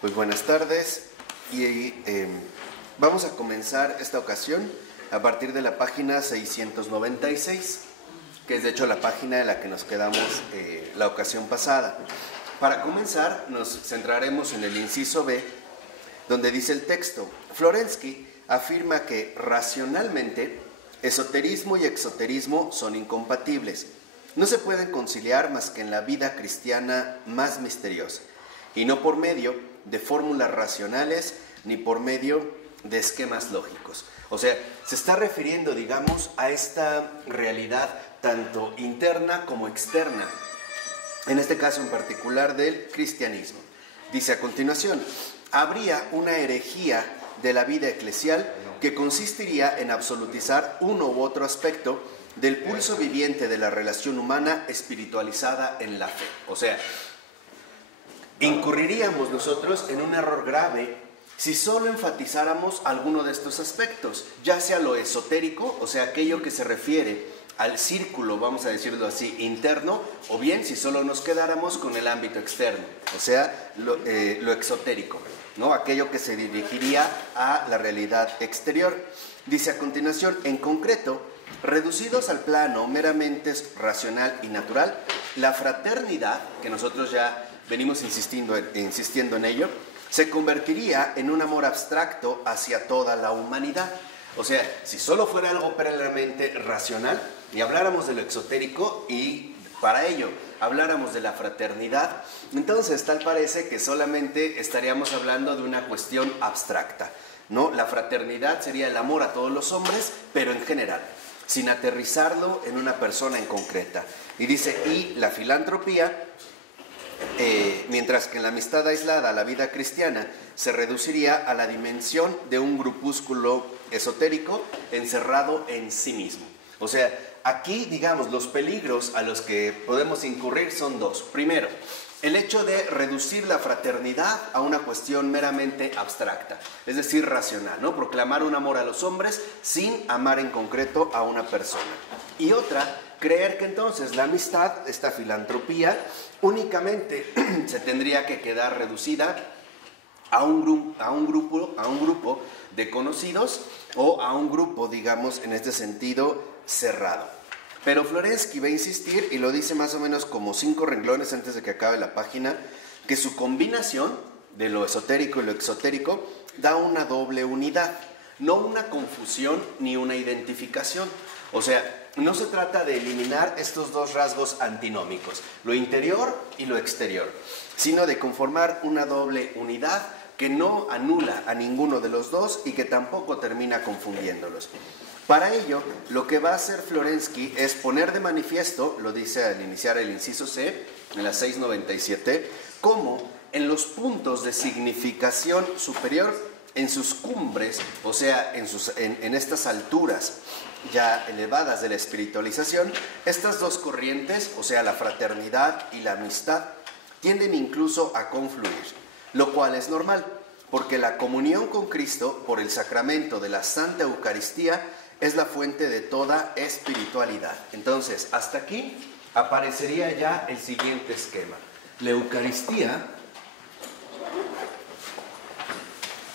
Pues buenas tardes y vamos a comenzar esta ocasión a partir de la página 696, que es de hecho la página de la que nos quedamos la ocasión pasada. Para comenzar nos centraremos en el inciso B, donde dice el texto: Florensky afirma que racionalmente esoterismo y exoterismo son incompatibles. No se pueden conciliar más que en la vida cristiana más misteriosa, y no por medio de fórmulas racionales ni por medio de esquemas lógicos. O sea, se está refiriendo, digamos, a esta realidad tanto interna como externa, en este caso en particular del cristianismo. Dice a continuación: habría una herejía de la vida eclesial que consistiría en absolutizar uno u otro aspecto del pulso viviente de la relación humana espiritualizada en la fe. O sea, incurriríamos nosotros en un error grave si solo enfatizáramos alguno de estos aspectos, ya sea lo esotérico, o sea, aquello que se refiere al círculo, vamos a decirlo así, interno, o bien si solo nos quedáramos con el ámbito externo, o sea, lo exotérico, ¿no? Aquello que se dirigiría a la realidad exterior. Dice a continuación: en concreto, reducidos al plano meramente racional y natural, la fraternidad, que nosotros ya venimos insistiendo en ello, se convertiría en un amor abstracto hacia toda la humanidad. O sea, si solo fuera algo plenamente racional y habláramos de lo exotérico y para ello habláramos de la fraternidad, entonces tal parece que solamente estaríamos hablando de una cuestión abstracta, ¿no? La fraternidad sería el amor a todos los hombres, pero en general, sin aterrizarlo en una persona en concreta. Y dice, y la filantropía, mientras que en la amistad aislada a la vida cristiana se reduciría a la dimensión de un grupúsculo esotérico encerrado en sí mismo. O sea, aquí, digamos, los peligros a los que podemos incurrir son dos. Primero, el hecho de reducir la fraternidad a una cuestión meramente abstracta, es decir, racional, ¿no? Proclamar un amor a los hombres sin amar en concreto a una persona. Y otra, creer que entonces la amistad, esta filantropía, únicamente se tendría que quedar reducida a un grupo de conocidos o a un grupo, digamos, en este sentido, cerrado. Pero Florensky va a insistir, y lo dice más o menos como 5 renglones antes de que acabe la página, que su combinación de lo esotérico y lo exotérico da una doble unidad, no una confusión ni una identificación. O sea, no se trata de eliminar estos dos rasgos antinómicos, lo interior y lo exterior, sino de conformar una doble unidad que no anula a ninguno de los dos y que tampoco termina confundiéndolos. Para ello, lo que va a hacer Florensky es poner de manifiesto, lo dice al iniciar el inciso C, en la 697, cómo en los puntos de significación superior, en sus cumbres, o sea, en estas alturas ya elevadas de la espiritualización, estas dos corrientes, o sea, la fraternidad y la amistad, tienden incluso a confluir, lo cual es normal, porque la comunión con Cristo por el sacramento de la Santa Eucaristía es la fuente de toda espiritualidad. Entonces, hasta aquí aparecería ya el siguiente esquema. La Eucaristía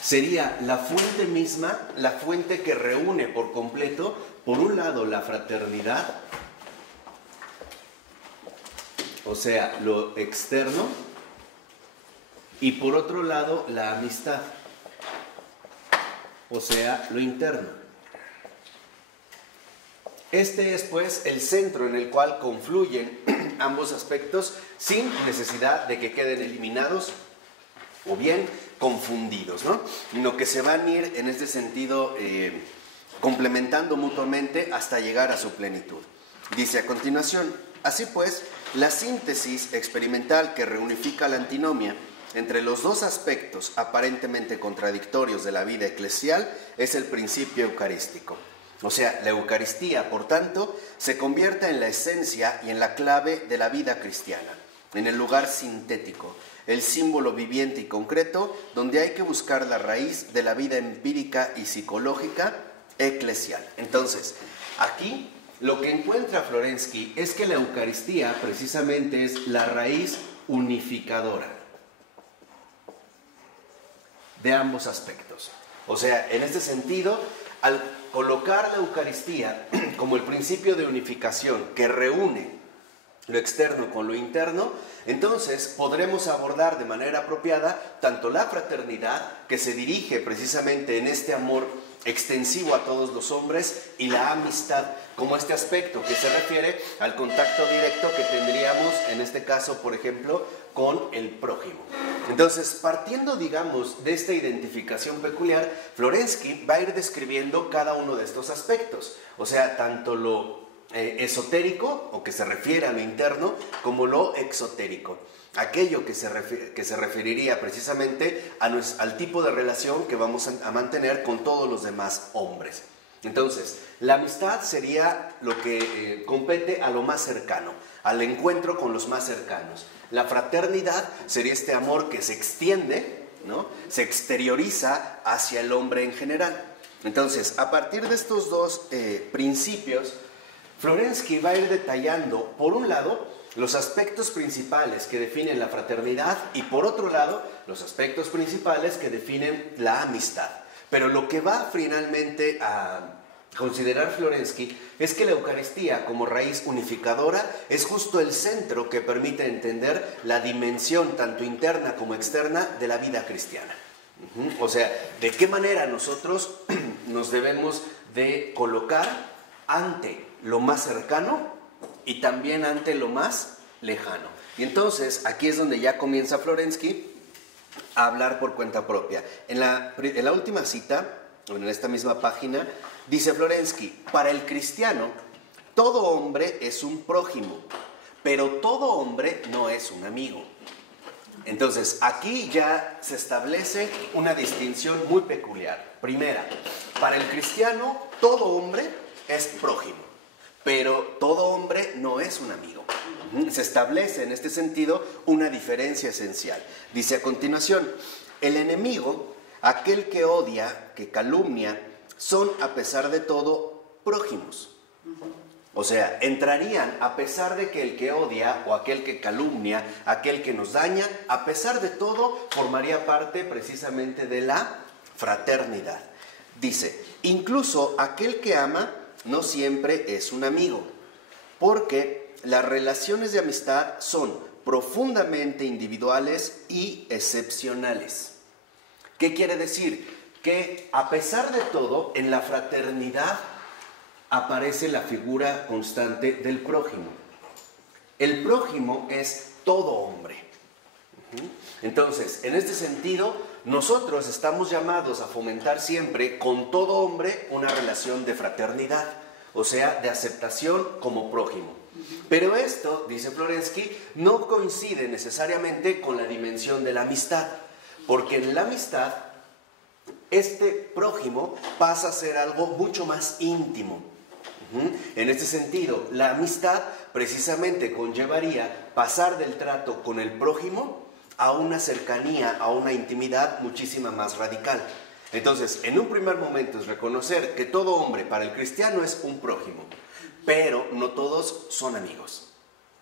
sería la fuente misma, la fuente que reúne por completo, por un lado, la fraternidad, o sea, lo externo, y por otro lado, la amistad, o sea, lo interno. Este es, pues, el centro en el cual confluyen ambos aspectos sin necesidad de que queden eliminados o bien confundidos, ¿no? Sino que se van a ir en este sentido complementando mutuamente hasta llegar a su plenitud. Dice a continuación: así pues, la síntesis experimental que reunifica la antinomia entre los dos aspectos aparentemente contradictorios de la vida eclesial es el principio eucarístico. O sea, la Eucaristía, por tanto, se convierte en la esencia y en la clave de la vida cristiana, en el lugar sintético, el símbolo viviente y concreto donde hay que buscar la raíz de la vida empírica y psicológica eclesial. Entonces, aquí lo que encuentra Florensky es que la Eucaristía precisamente es la raíz unificadora. de ambos aspectos. O sea, en este sentido, al colocar la Eucaristía como el principio de unificación que reúne lo externo con lo interno, entonces podremos abordar de manera apropiada tanto la fraternidad, que se dirige precisamente en este amor extensivo a todos los hombres, y la amistad, como este aspecto que se refiere al contacto directo que tendríamos, en este caso, por ejemplo, con el prójimo. Entonces, partiendo, digamos, de esta identificación peculiar, Florensky va a ir describiendo cada uno de estos aspectos, o sea, tanto lo esotérico, o que se refiere a lo interno, como lo exotérico, aquello que se referiría precisamente al tipo de relación que vamos a mantener con todos los demás hombres. Entonces, la amistad sería lo que compete a lo más cercano, al encuentro con los más cercanos. La fraternidad sería este amor que se extiende, ¿no? Se exterioriza hacia el hombre en general. Entonces, a partir de estos dos principios, Florensky va a ir detallando, por un lado, los aspectos principales que definen la fraternidad y, por otro lado, los aspectos principales que definen la amistad. Pero lo que va finalmente a considerar Florensky es que la Eucaristía, como raíz unificadora, es justo el centro que permite entender la dimensión tanto interna como externa de la vida cristiana. O sea, de qué manera nosotros nos debemos de colocar ante lo más cercano y también ante lo más lejano. Y entonces aquí es donde ya comienza Florensky a hablar por cuenta propia. En la última cita, en esta misma página, dice Florensky: para el cristiano, todo hombre es un prójimo, pero todo hombre no es un amigo. Entonces, aquí ya se establece una distinción muy peculiar. Primera, para el cristiano, todo hombre es prójimo, pero todo hombre no es un amigo. Se establece en este sentido una diferencia esencial. Dice a continuación: el enemigo, aquel que odia, que calumnia, son a pesar de todo prójimos. O sea, entrarían a pesar de que el que odia o aquel que calumnia, aquel que nos daña, a pesar de todo, formaría parte precisamente de la fraternidad. Dice: incluso aquel que ama no siempre es un amigo, porque las relaciones de amistad son profundamente individuales y excepcionales. ¿Qué quiere decir? Que a pesar de todo, en la fraternidad aparece la figura constante del prójimo. El prójimo es todo hombre. Entonces, en este sentido, nosotros estamos llamados a fomentar siempre con todo hombre una relación de fraternidad, o sea, de aceptación como prójimo. Pero esto, dice Florensky, no coincide necesariamente con la dimensión de la amistad, porque en la amistad este prójimo pasa a ser algo mucho más íntimo. En este sentido, la amistad precisamente conllevaría pasar del trato con el prójimo a una cercanía, a una intimidad muchísima más radical. Entonces, en un primer momento es reconocer que todo hombre para el cristiano es un prójimo, pero no todos son amigos.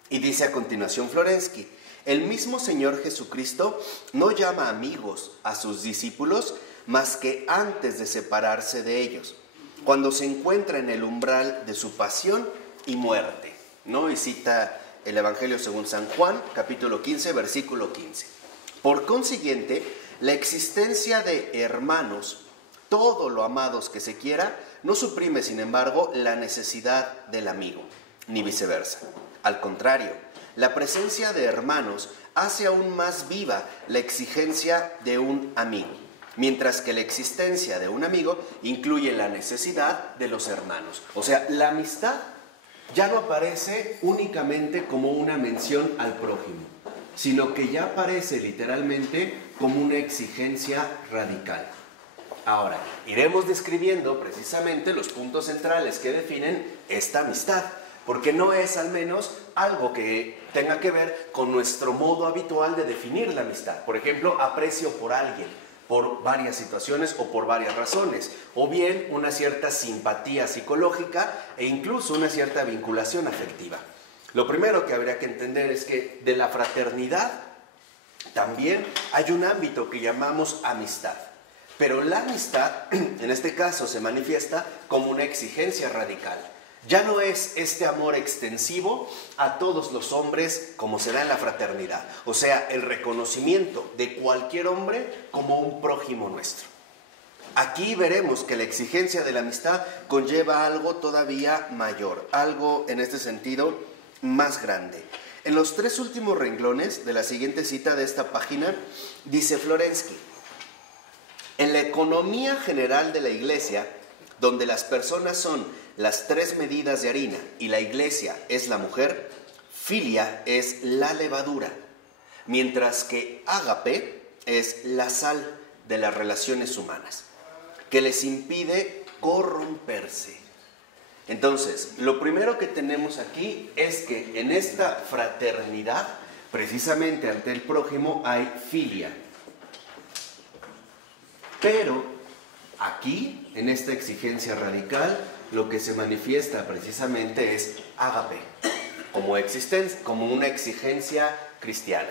Y dice a continuación Florensky: el mismo Señor Jesucristo no llama amigos a sus discípulos más que antes de separarse de ellos, cuando se encuentra en el umbral de su pasión y muerte, ¿no? Y cita el Evangelio según San Juan, capítulo 15, versículo 15. Por consiguiente, la existencia de hermanos, todo lo amados que se quiera, no suprime, sin embargo, la necesidad del amigo, ni viceversa. Al contrario, la presencia de hermanos hace aún más viva la exigencia de un amigo, mientras que la existencia de un amigo incluye la necesidad de los hermanos. O sea, la amistad ya no aparece únicamente como una mención al prójimo, sino que ya aparece literalmente como una exigencia radical. Ahora, iremos describiendo precisamente los puntos centrales que definen esta amistad, porque no es al menos algo que tenga que ver con nuestro modo habitual de definir la amistad. Por ejemplo, aprecio por alguien, por varias situaciones o por varias razones, o bien una cierta simpatía psicológica e incluso una cierta vinculación afectiva. Lo primero que habría que entender es que de la fraternidad También hay un ámbito que llamamos amistad. Pero la amistad, en este caso, se manifiesta como una exigencia radical. Ya no es este amor extensivo a todos los hombres como se da en la fraternidad. O sea, el reconocimiento de cualquier hombre como un prójimo nuestro. Aquí veremos que la exigencia de la amistad conlleva algo todavía mayor, algo en este sentido más grande. En los 3 últimos renglones de la siguiente cita de esta página, dice Florensky: en la economía general de la Iglesia, donde las personas son las 3 medidas de harina y la Iglesia es la mujer, filia es la levadura, mientras que ágape es la sal de las relaciones humanas, que les impide corromperse. Entonces, lo primero que tenemos aquí es que en esta fraternidad, precisamente ante el prójimo, hay filia. Pero aquí, en esta exigencia radical, lo que se manifiesta precisamente es ágape, como una exigencia cristiana,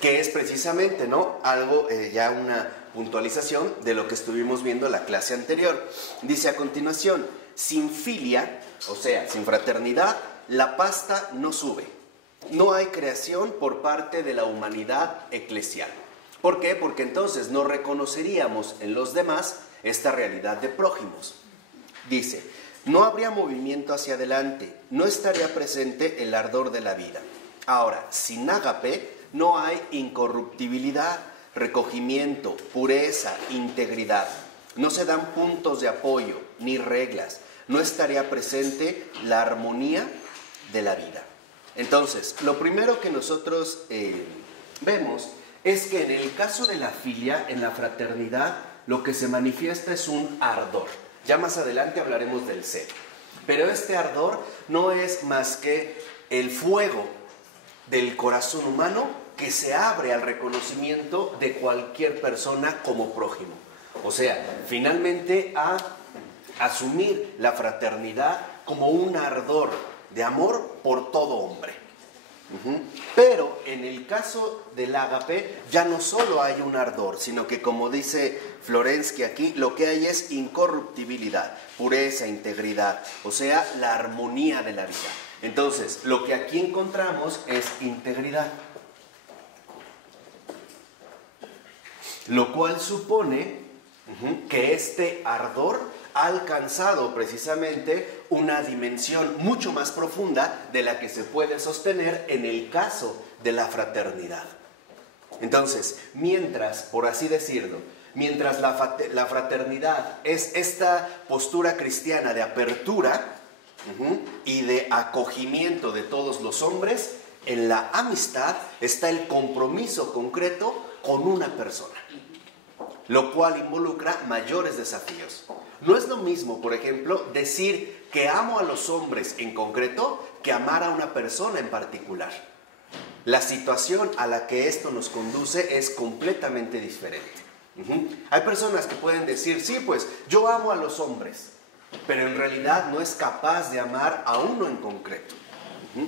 que es precisamente, ¿no?, algo, ya una puntualización de lo que estuvimos viendo en la clase anterior. Dice a continuación: sin filia, o sea, sin fraternidad, la pasta no sube. No hay creación por parte de la humanidad eclesial. ¿Por qué? Porque entonces no reconoceríamos en los demás esta realidad de prójimos. Dice: no habría movimiento hacia adelante, no estaría presente el ardor de la vida. Ahora, sin ágape no hay incorruptibilidad, recogimiento, pureza, integridad. No se dan puntos de apoyo ni reglas. No estaría presente la armonía de la vida. Entonces, lo primero que nosotros vemos es que en el caso de la filia, en la fraternidad, lo que se manifiesta es un ardor. Ya más adelante hablaremos del ser. Pero este ardor no es más que el fuego del corazón humano que se abre al reconocimiento de cualquier persona como prójimo. O sea, finalmente a asumir la fraternidad como un ardor de amor por todo hombre. Pero en el caso del ágape ya no solo hay un ardor, sino que, como dice Florensky aquí, lo que hay es incorruptibilidad, pureza, integridad, o sea, la armonía de la vida. Entonces, lo que aquí encontramos es integridad, lo cual supone que este ardor ha alcanzado precisamente una dimensión mucho más profunda de la que se puede sostener en el caso de la fraternidad. Entonces, mientras, por así decirlo, mientras la fraternidad es esta postura cristiana de apertura y de acogimiento de todos los hombres, en la amistad está el compromiso concreto con una persona, lo cual involucra mayores desafíos. No es lo mismo, por ejemplo, decir que amo a los hombres en concreto que amar a una persona en particular. La situación a la que esto nos conduce es completamente diferente. Hay personas que pueden decir: sí, pues yo amo a los hombres, pero en realidad no es capaz de amar a uno en concreto.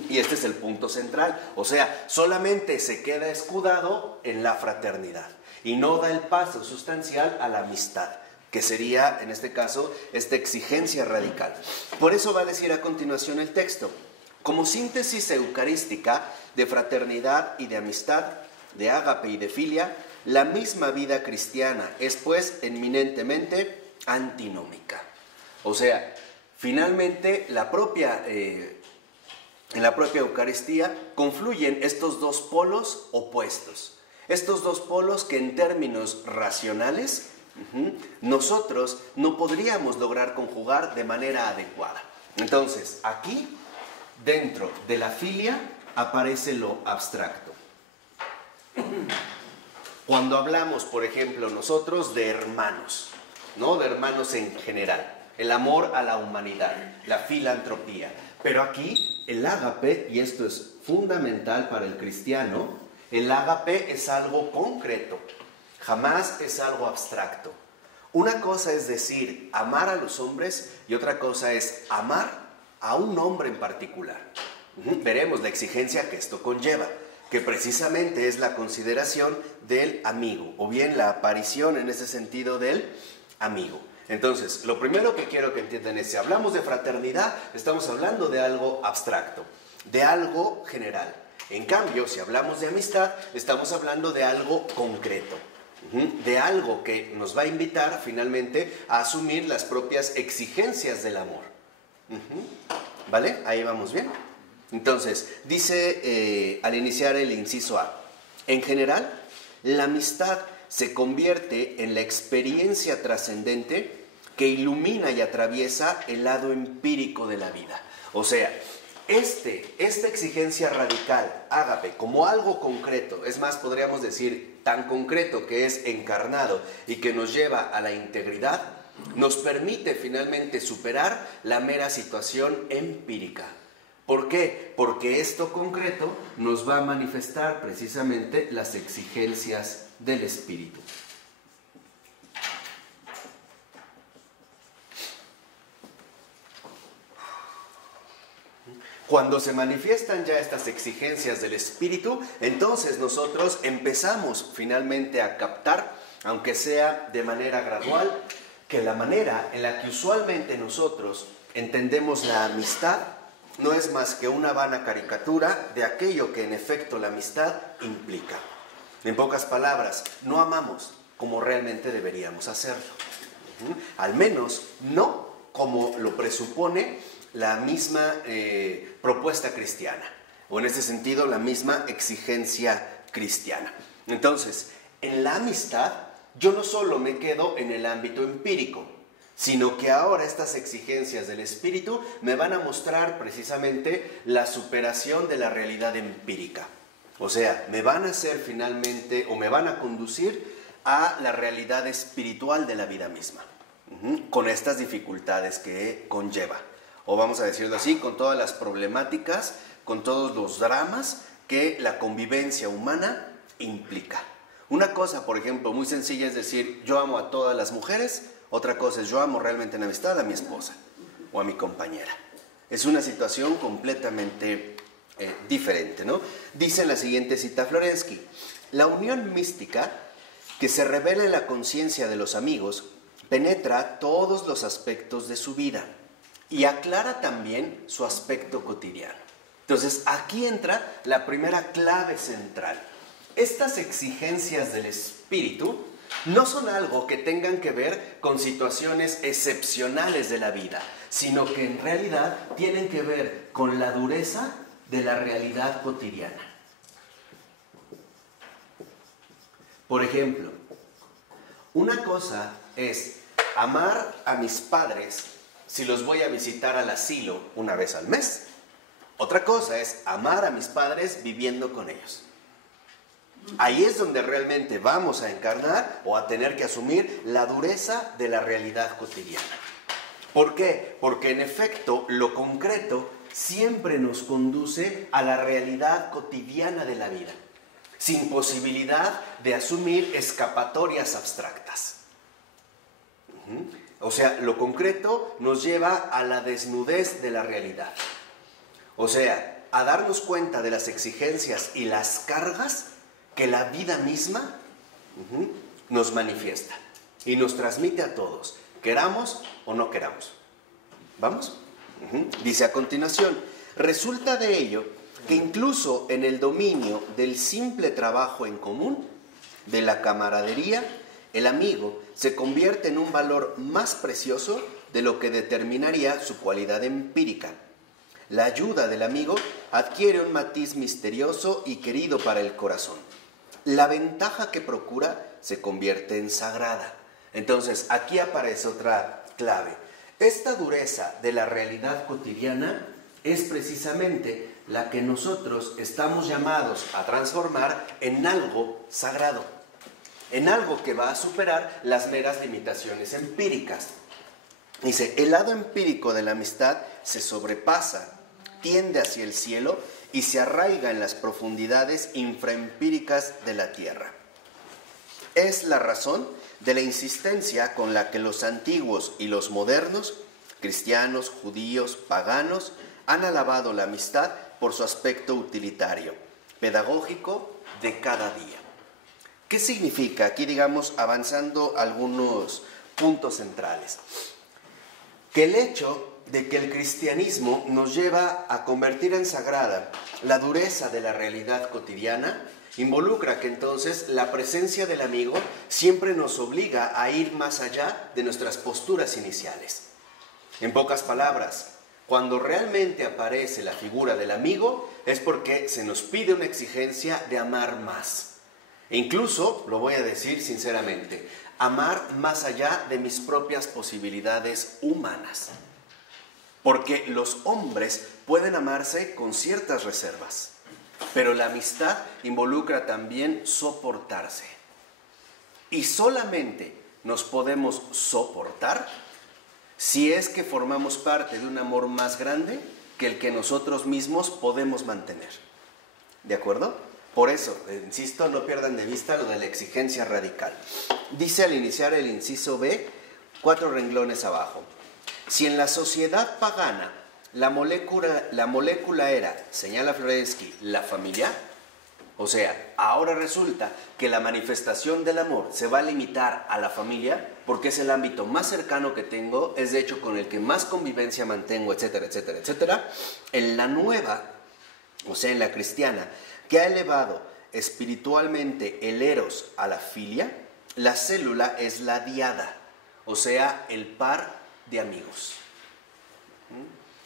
Y este es el punto central. O sea, solamente se queda escudado en la fraternidad y no da el paso sustancial a la amistad, que sería, en este caso, esta exigencia radical. Por eso va a decir a continuación el texto: como síntesis eucarística de fraternidad y de amistad, de ágape y de filia, la misma vida cristiana es pues eminentemente antinómica. O sea, finalmente en la propia Eucaristía confluyen estos dos polos opuestos. Estos dos polos que en términos racionales nosotros no podríamos lograr conjugar de manera adecuada. Entonces, aquí, dentro de la filia, aparece lo abstracto. Cuando hablamos, por ejemplo, nosotros de hermanos, ¿no?, de hermanos en general, el amor a la humanidad, la filantropía. Pero aquí, el ágape, y esto es fundamental para el cristiano, el ágape es algo concreto, jamás es algo abstracto. Una cosa es decir amar a los hombres y otra cosa es amar a un hombre en particular. Veremos la exigencia que esto conlleva. que precisamente es la consideración del amigo, o bien la aparición en ese sentido del amigo. Entonces, lo primero que quiero que entiendan es, si hablamos de fraternidad, estamos hablando de algo abstracto, de algo general. En cambio, si hablamos de amistad, estamos hablando de algo concreto, de algo que nos va a invitar finalmente a asumir las propias exigencias del amor. ¿Vale? Ahí vamos bien. Entonces, dice al iniciar el inciso A, en general, la amistad se convierte en la experiencia trascendente que ilumina y atraviesa el lado empírico de la vida. O sea, esta exigencia radical, ágape, como algo concreto, es más, podríamos decir, tan concreto que es encarnado y que nos lleva a la integridad, nos permite finalmente superar la mera situación empírica. ¿Por qué? Porque esto concreto nos va a manifestar precisamente las exigencias del espíritu. Cuando se manifiestan ya estas exigencias del espíritu, entonces nosotros empezamos finalmente a captar, aunque sea de manera gradual, que la manera en la que usualmente nosotros entendemos la amistad no es más que una vana caricatura de aquello que en efecto la amistad implica. En pocas palabras, no amamos como realmente deberíamos hacerlo. Al menos no como lo presupone la misma propuesta cristiana, o en este sentido la misma exigencia cristiana. Entonces, en la amistad yo no solo me quedo en el ámbito empírico, sino que ahora estas exigencias del espíritu me van a mostrar precisamente la superación de la realidad empírica. O sea, me van a hacer finalmente, o me van a conducir a la realidad espiritual de la vida misma, con estas dificultades que conlleva. O vamos a decirlo así, con todas las problemáticas, con todos los dramas que la convivencia humana implica. Una cosa, por ejemplo, muy sencilla es decir, yo amo a todas las mujeres. Otra cosa es, yo amo realmente en amistad a mi esposa o a mi compañera. Es una situación completamente diferente, ¿no? Dice en la siguiente cita Florensky, la unión mística que se revela en la conciencia de los amigos penetra todos los aspectos de su vida y aclara también su aspecto cotidiano. Entonces, aquí entra la primera clave central. Estas exigencias del espíritu no son algo que tengan que ver con situaciones excepcionales de la vida, sino que en realidad tienen que ver con la dureza de la realidad cotidiana. Por ejemplo, una cosa es amar a mis padres si los voy a visitar al asilo una vez al mes. Otra cosa es amar a mis padres viviendo con ellos. Ahí es donde realmente vamos a encarnar o a tener que asumir la dureza de la realidad cotidiana. ¿Por qué? Porque en efecto lo concreto siempre nos conduce a la realidad cotidiana de la vida, sin posibilidad de asumir escapatorias abstractas. O sea, lo concreto nos lleva a la desnudez de la realidad. O sea, a darnos cuenta de las exigencias y las cargas que la vida misma nos manifiesta y nos transmite a todos, queramos o no queramos. ¿Vamos? Dice a continuación, resulta de ello que incluso en el dominio del simple trabajo en común, de la camaradería, el amigo se convierte en un valor más precioso de lo que determinaría su cualidad empírica. La ayuda del amigo adquiere un matiz misterioso y querido para el corazón. La ventaja que procura se convierte en sagrada. Entonces, aquí aparece otra clave. Esta dureza de la realidad cotidiana es precisamente la que nosotros estamos llamados a transformar en algo sagrado, en algo que va a superar las meras limitaciones empíricas. Dice, el lado empírico de la amistad se sobrepasa, tiende hacia el cielo y se arraiga en las profundidades infraempíricas de la tierra. Es la razón de la insistencia con la que los antiguos y los modernos, cristianos, judíos, paganos, han alabado la amistad por su aspecto utilitario, pedagógico de cada día. ¿Qué significa? Aquí, digamos, avanzando algunos puntos centrales. Que el hecho de que el cristianismo nos lleva a convertir en sagrada la dureza de la realidad cotidiana, involucra que entonces la presencia del amigo siempre nos obliga a ir más allá de nuestras posturas iniciales. En pocas palabras, cuando realmente aparece la figura del amigo es porque se nos pide una exigencia de amar más. E incluso, lo voy a decir sinceramente, amar más allá de mis propias posibilidades humanas. Porque los hombres pueden amarse con ciertas reservas, pero la amistad involucra también soportarse. Y solamente nos podemos soportar si es que formamos parte de un amor más grande que el que nosotros mismos podemos mantener. ¿De acuerdo? Por eso, insisto, no pierdan de vista lo de la exigencia radical. Dice al iniciar el inciso B, 4 renglones abajo: si en la sociedad pagana la molécula era, señala Florensky, la familia, o sea, ahora resulta que la manifestación del amor se va a limitar a la familia porque es el ámbito más cercano que tengo, es de hecho con el que más convivencia mantengo, etcétera, etcétera, etcétera. En la nueva, o sea, en la cristiana, que ha elevado espiritualmente el eros a la filia, la célula es la diada, o sea, el par de amigos.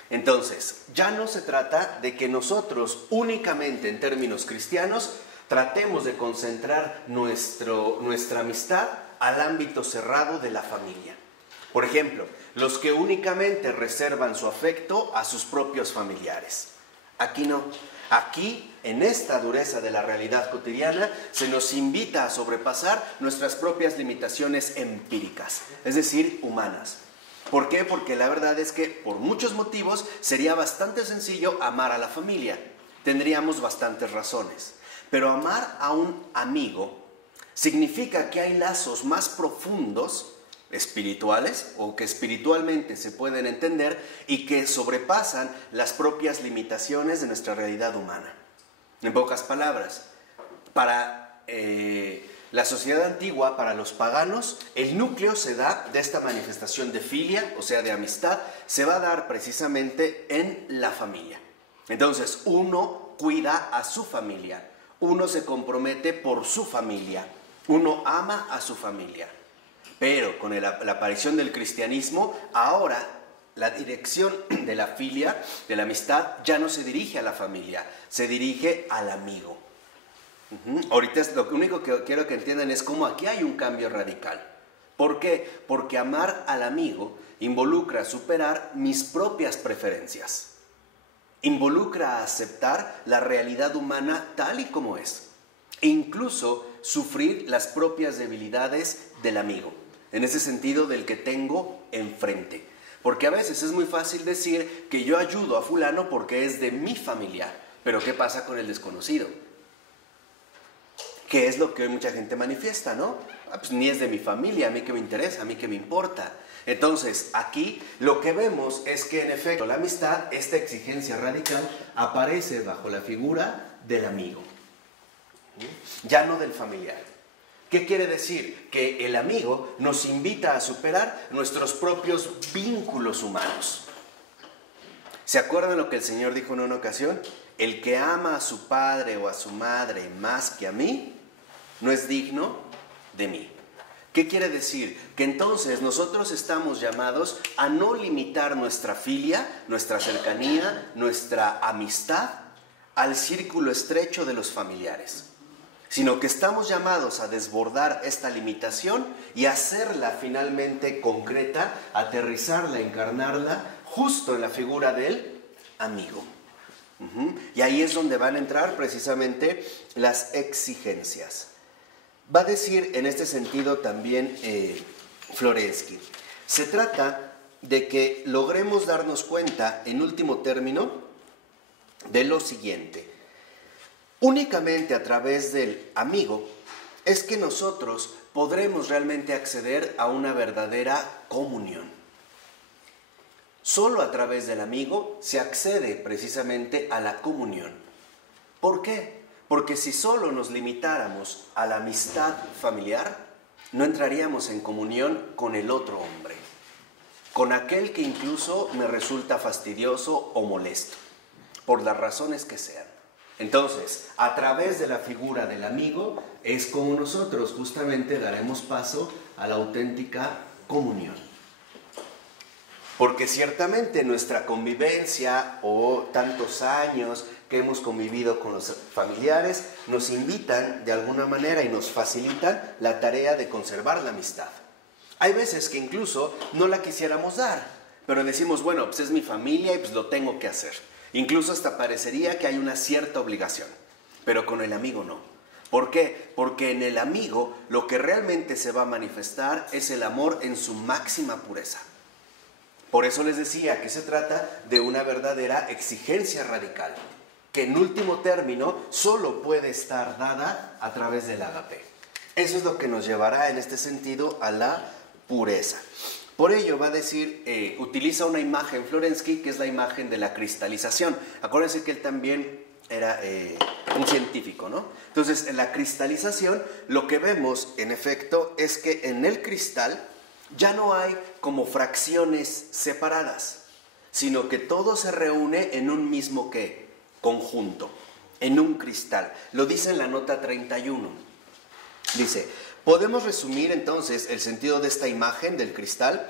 Entonces, ya no se trata de que nosotros únicamente en términos cristianos tratemos de concentrar nuestra amistad al ámbito cerrado de la familia. Por ejemplo, los que únicamente reservan su afecto a sus propios familiares. Aquí no. Aquí, en esta dureza de la realidad cotidiana, se nos invita a sobrepasar nuestras propias limitaciones empíricas, es decir, humanas. ¿Por qué? Porque la verdad es que por muchos motivos sería bastante sencillo amar a la familia. Tendríamos bastantes razones. Pero amar a un amigo significa que hay lazos más profundos, espirituales, o que espiritualmente se pueden entender y que sobrepasan las propias limitaciones de nuestra realidad humana. En pocas palabras, para la sociedad antigua, para los paganos, el núcleo se da de esta manifestación de filia, o sea, de amistad, se va a dar precisamente en la familia. Entonces, uno cuida a su familia, uno se compromete por su familia, uno ama a su familia. Pero con la aparición del cristianismo, ahora la dirección de la filia, de la amistad, ya no se dirige a la familia, se dirige al amigo. Ahorita lo único que quiero que entiendan es cómo aquí hay un cambio radical. ¿Por qué? Porque amar al amigo involucra superar mis propias preferencias. Involucra aceptar la realidad humana tal y como es. E incluso sufrir las propias debilidades del amigo. En ese sentido, del que tengo enfrente. Porque a veces es muy fácil decir que yo ayudo a fulano porque es de mi familia. Pero ¿qué pasa con el desconocido? Que es lo que hoy mucha gente manifiesta, ¿no? Pues ni es de mi familia, a mí qué me interesa, a mí qué me importa. Entonces, aquí lo que vemos es que en efecto la amistad, esta exigencia radical, aparece bajo la figura del amigo, ya no del familiar. ¿Qué quiere decir? Que el amigo nos invita a superar nuestros propios vínculos humanos. ¿Se acuerdan lo que el Señor dijo en una ocasión? El que ama a su padre o a su madre más que a mí, no es digno de mí. ¿Qué quiere decir? Que entonces nosotros estamos llamados a no limitar nuestra filia, nuestra cercanía, nuestra amistad al círculo estrecho de los familiares, sino que estamos llamados a desbordar esta limitación y hacerla finalmente concreta, aterrizarla, encarnarla justo en la figura del amigo. Y ahí es donde van a entrar precisamente las exigencias. Va a decir en este sentido también Florensky, se trata de que logremos darnos cuenta, en último término, de lo siguiente: únicamente a través del amigo es que nosotros podremos realmente acceder a una verdadera comunión. Solo a través del amigo se accede precisamente a la comunión. ¿Por qué? Porque si solo nos limitáramos a la amistad familiar, no entraríamos en comunión con el otro hombre, con aquel que incluso me resulta fastidioso o molesto, por las razones que sean. Entonces, a través de la figura del amigo, es como nosotros justamente daremos paso a la auténtica comunión. Porque ciertamente nuestra convivencia o tantos años que hemos convivido con los familiares nos invitan de alguna manera y nos facilitan la tarea de conservar la amistad. Hay veces que incluso no la quisiéramos dar, pero decimos, bueno, pues es mi familia y pues lo tengo que hacer. Incluso hasta parecería que hay una cierta obligación, pero con el amigo no. ¿Por qué? Porque en el amigo lo que realmente se va a manifestar es el amor en su máxima pureza. Por eso les decía que se trata de una verdadera exigencia radical, que en último término solo puede estar dada a través del ágape. Eso es lo que nos llevará en este sentido a la pureza. Por ello va a decir, utiliza una imagen Florensky, que es la imagen de la cristalización. Acuérdense que él también era un científico, ¿no? Entonces, en la cristalización, lo que vemos, en efecto, es que en el cristal ya no hay como fracciones separadas, sino que todo se reúne en un mismo ¿qué? Conjunto, en un cristal. Lo dice en la nota 31. Dice, podemos resumir entonces el sentido de esta imagen del cristal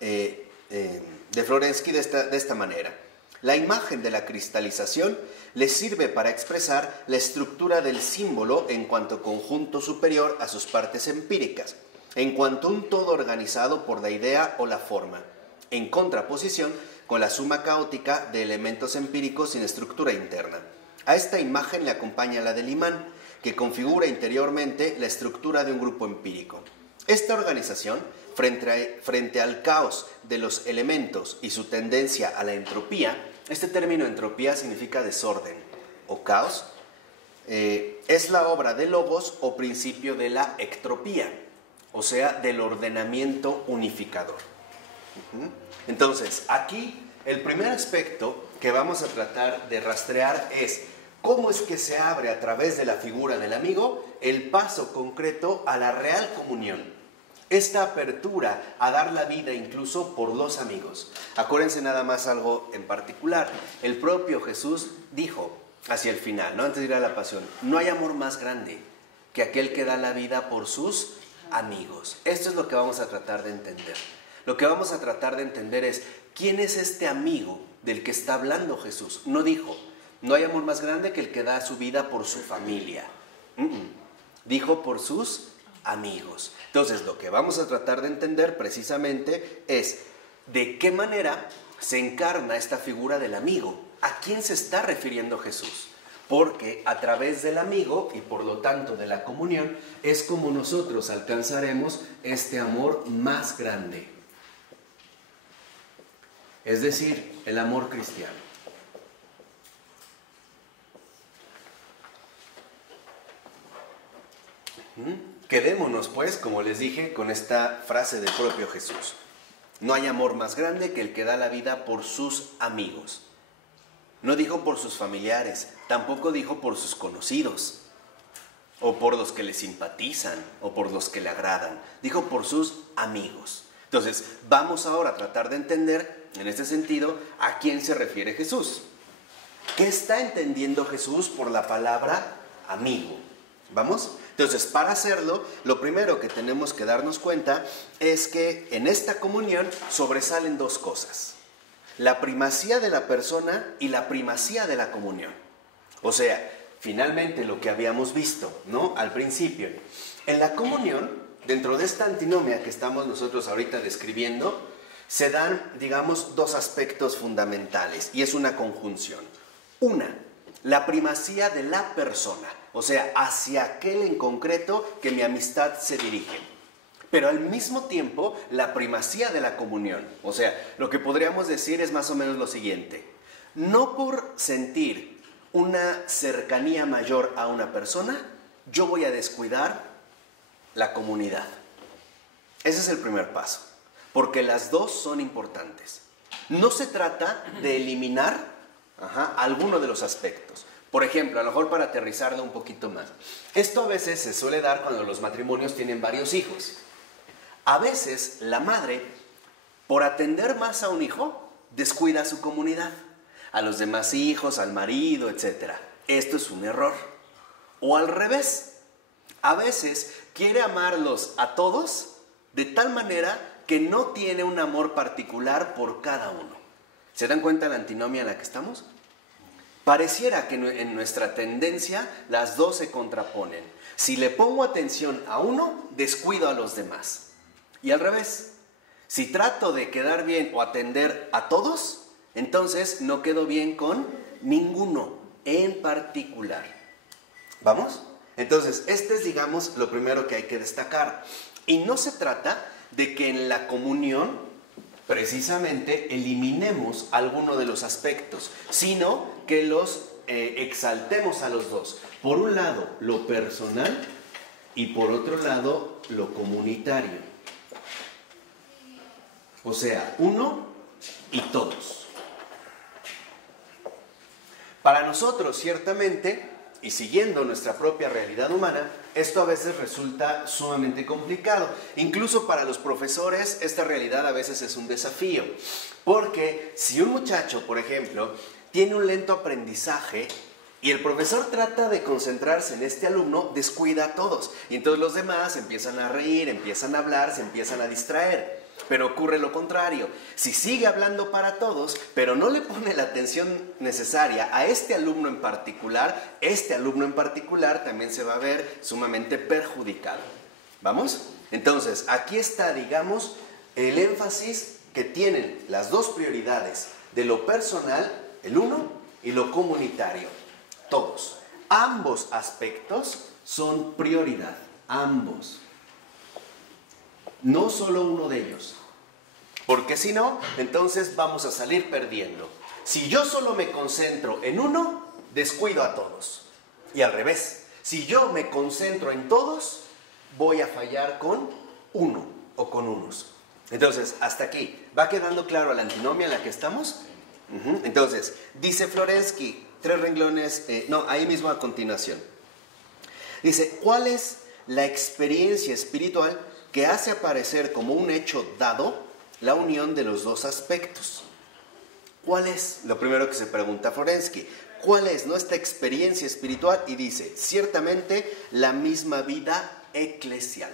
de Florensky de esta manera. La imagen de la cristalización le sirve para expresar la estructura del símbolo en cuanto conjunto superior a sus partes empíricas, en cuanto un todo organizado por la idea o la forma, en contraposición con la suma caótica de elementos empíricos sin estructura interna. A esta imagen le acompaña la del imán, que configura interiormente la estructura de un grupo empírico. Esta organización, frente al caos de los elementos y su tendencia a la entropía, este término entropía significa desorden o caos, es la obra de logos o principio de la ectropía, o sea, del ordenamiento unificador. Entonces, aquí el primer aspecto que vamos a tratar de rastrear es cómo es que se abre a través de la figura del amigo el paso concreto a la real comunión. Esta apertura a dar la vida incluso por los amigos. Acuérdense nada más algo en particular. El propio Jesús dijo hacia el final, ¿no? Antes de ir a la pasión, no hay amor más grande que aquel que da la vida por sus amigos. Esto es lo que vamos a tratar de entender. Lo que vamos a tratar de entender es, ¿quién es este amigo del que está hablando Jesús? No dijo, no hay amor más grande que el que da su vida por su familia. Dijo por sus amigos. Entonces, lo que vamos a tratar de entender precisamente es de qué manera se encarna esta figura del amigo. ¿A quién se está refiriendo Jesús? Porque a través del amigo y por lo tanto de la comunión es como nosotros alcanzaremos este amor más grande. Es decir, el amor cristiano. Quedémonos pues, como les dije, con esta frase del propio Jesús. No hay amor más grande que el que da la vida por sus amigos. No dijo por sus familiares, tampoco dijo por sus conocidos, o por los que le simpatizan, o por los que le agradan. Dijo por sus amigos. Entonces, vamos ahora a tratar de entender, en este sentido, a quién se refiere Jesús. ¿Qué está entendiendo Jesús por la palabra amigo? ¿Vamos? Entonces, para hacerlo, lo primero que tenemos que darnos cuenta es que en esta comunión sobresalen dos cosas. La primacía de la persona y la primacía de la comunión. O sea, finalmente lo que habíamos visto, ¿no? Al principio. En la comunión, dentro de esta antinomia que estamos nosotros ahorita describiendo, se dan, digamos, dos aspectos fundamentales y es una conjunción. Una, la primacía de la persona, o sea, hacia aquel en concreto que mi amistad se dirige. Pero al mismo tiempo, la primacía de la comunión. O sea, lo que podríamos decir es más o menos lo siguiente. No por sentir una cercanía mayor a una persona, yo voy a descuidar la comunidad. Ese es el primer paso, porque las dos son importantes. No se trata de eliminar alguno de los aspectos. Por ejemplo, a lo mejor para aterrizarlo un poquito más. Esto a veces se suele dar cuando los matrimonios tienen varios hijos. A veces la madre, por atender más a un hijo, descuida a su comunidad, a los demás hijos, al marido, etc. Esto es un error. O al revés, a veces quiere amarlos a todos de tal manera que no tiene un amor particular por cada uno. ¿Se dan cuenta de la antinomia en la que estamos? Pareciera que en nuestra tendencia las dos se contraponen. Si le pongo atención a uno, descuido a los demás. Y al revés, si trato de quedar bien o atender a todos, entonces no quedo bien con ninguno en particular. ¿Vamos? Entonces, este es, digamos, lo primero que hay que destacar. Y no se trata de que en la comunión, precisamente, eliminemos alguno de los aspectos, sino que los exaltemos a los dos. Por un lado, lo personal y por otro lado, lo comunitario. O sea, uno y todos. Para nosotros, ciertamente, y siguiendo nuestra propia realidad humana, esto a veces resulta sumamente complicado. Incluso para los profesores, esta realidad a veces es un desafío. Porque si un muchacho, por ejemplo, tiene un lento aprendizaje y el profesor trata de concentrarse en este alumno, descuida a todos. Y entonces los demás empiezan a reír, empiezan a hablar, se empiezan a distraer. Pero ocurre lo contrario. Si sigue hablando para todos, pero no le pone la atención necesaria a este alumno en particular también se va a ver sumamente perjudicado. ¿Vamos? Entonces, aquí está, digamos, el énfasis que tienen las dos prioridades de lo personal, el uno, y lo comunitario, todos. Ambos aspectos son prioridad, ambos. No solo uno de ellos, porque si no, entonces vamos a salir perdiendo. Si yo solo me concentro en uno, descuido a todos. Y al revés, si yo me concentro en todos, voy a fallar con uno o con unos. Entonces, hasta aquí, ¿va quedando claro la antinomia en la que estamos? Entonces, dice Florensky, 3 renglones, ahí mismo a continuación. Dice, ¿cuál es la experiencia espiritual que hace aparecer como un hecho dado la unión de los dos aspectos? ¿Cuál es? Lo primero que se pregunta Florensky. ¿Cuál es nuestra experiencia espiritual? Y dice, ciertamente la misma vida eclesial.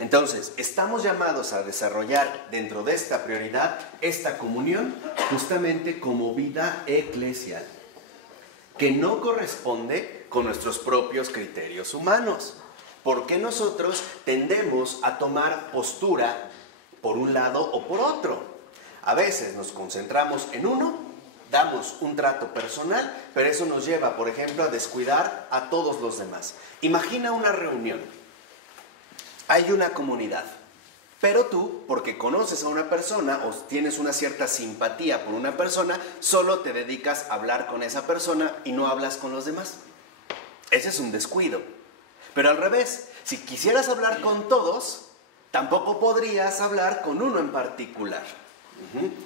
Entonces, estamos llamados a desarrollar dentro de esta prioridad, esta comunión, justamente como vida eclesial, que no corresponde con nuestros propios criterios humanos. Porque nosotros tendemos a tomar postura por un lado o por otro. A veces nos concentramos en uno, damos un trato personal, pero eso nos lleva, por ejemplo, a descuidar a todos los demás. Imagina una reunión. Hay una comunidad, pero tú, porque conoces a una persona o tienes una cierta simpatía por una persona, solo te dedicas a hablar con esa persona y no hablas con los demás. Ese es un descuido. Pero al revés, si quisieras hablar con todos, tampoco podrías hablar con uno en particular.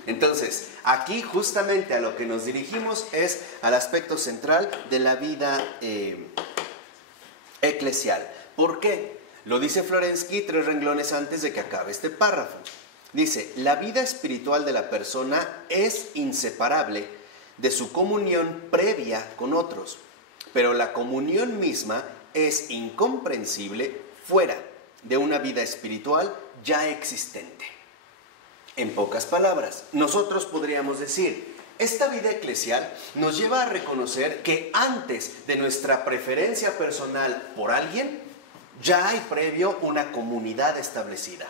Entonces, aquí justamente a lo que nos dirigimos es al aspecto central de la vida eclesial. ¿Por qué? Lo dice Florensky 3 renglones antes de que acabe este párrafo. Dice, la vida espiritual de la persona es inseparable de su comunión previa con otros, pero la comunión misma es incomprensible fuera de una vida espiritual ya existente. En pocas palabras, nosotros podríamos decir, esta vida eclesial nos lleva a reconocer que antes de nuestra preferencia personal por alguien, ya hay previo una comunidad establecida.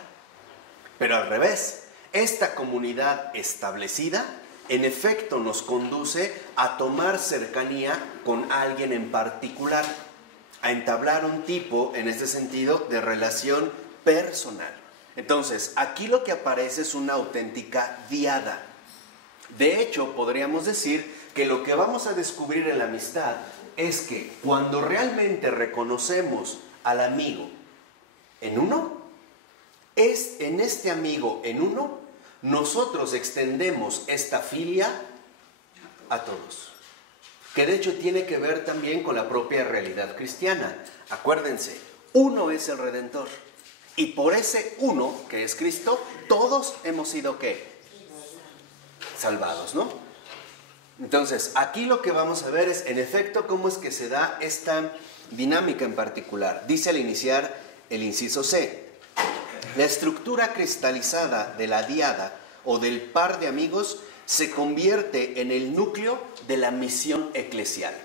Pero al revés, esta comunidad establecida, en efecto, nos conduce a tomar cercanía con alguien en particular, a entablar un tipo, en este sentido, de relación personal. Entonces, aquí lo que aparece es una auténtica diada. De hecho, podríamos decir que lo que vamos a descubrir en la amistad es que cuando realmente reconocemos al amigo en uno, es en este amigo en uno, nosotros extendemos esta filia a todos. que de hecho tiene que ver también con la propia realidad cristiana. Acuérdense, uno es el Redentor. Y por ese uno, que es Cristo, todos hemos sido ¿qué? Salvados, ¿no? Entonces, aquí lo que vamos a ver es, en efecto, cómo es que se da esta dinámica en particular. Dice al iniciar el inciso C: la estructura cristalizada de la diada o del par de amigos se convierte en el núcleo de la misión eclesial.